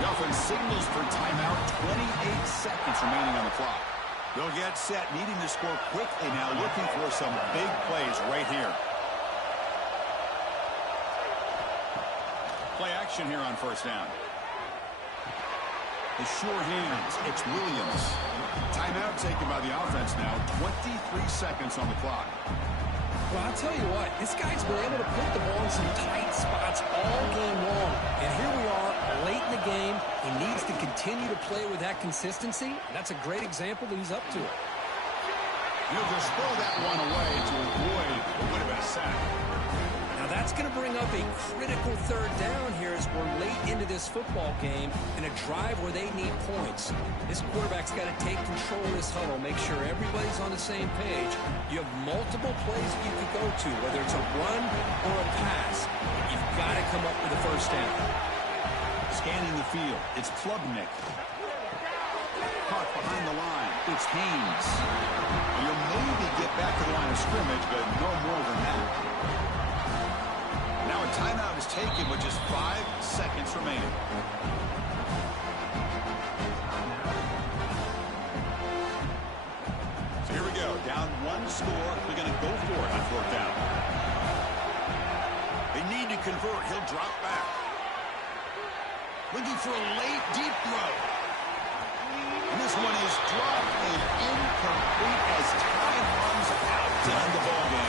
The offense signals for timeout. 28 seconds remaining on the clock. They'll get set, needing to score quickly now, looking for some big plays right here. Play action here on first down. The sure hands, it's Williams. Timeout taken by the offense now. 23 seconds on the clock. Well, I'll tell you what, this guy's been able to put the ball in some tight spots all game long. And here we are, late in the game. He needs to continue to play with that consistency. That's a great example that he's up to it. He'll just throw that one away to avoid what would have been a sack. Now that's going to bring up a critical third down here as we're late into this football game in a drive where they need points. This quarterback's got to take control of this huddle, make sure everybody's on the same page. You have multiple plays that you could go to, whether it's a run or a pass. You've got to come up with a first down. Scanning the field, it's Klubnik. Caught behind the line, it's Haynes. You'll maybe get back to the line of scrimmage, but no more than that. Now a timeout is taken with just 5 seconds remaining. So here we go. Down 1 score. They're going to go for it on fourth down. They need to convert. He'll drop back. Looking for a late deep throw. And this one is dropped and incomplete as time runs out to end the ball game.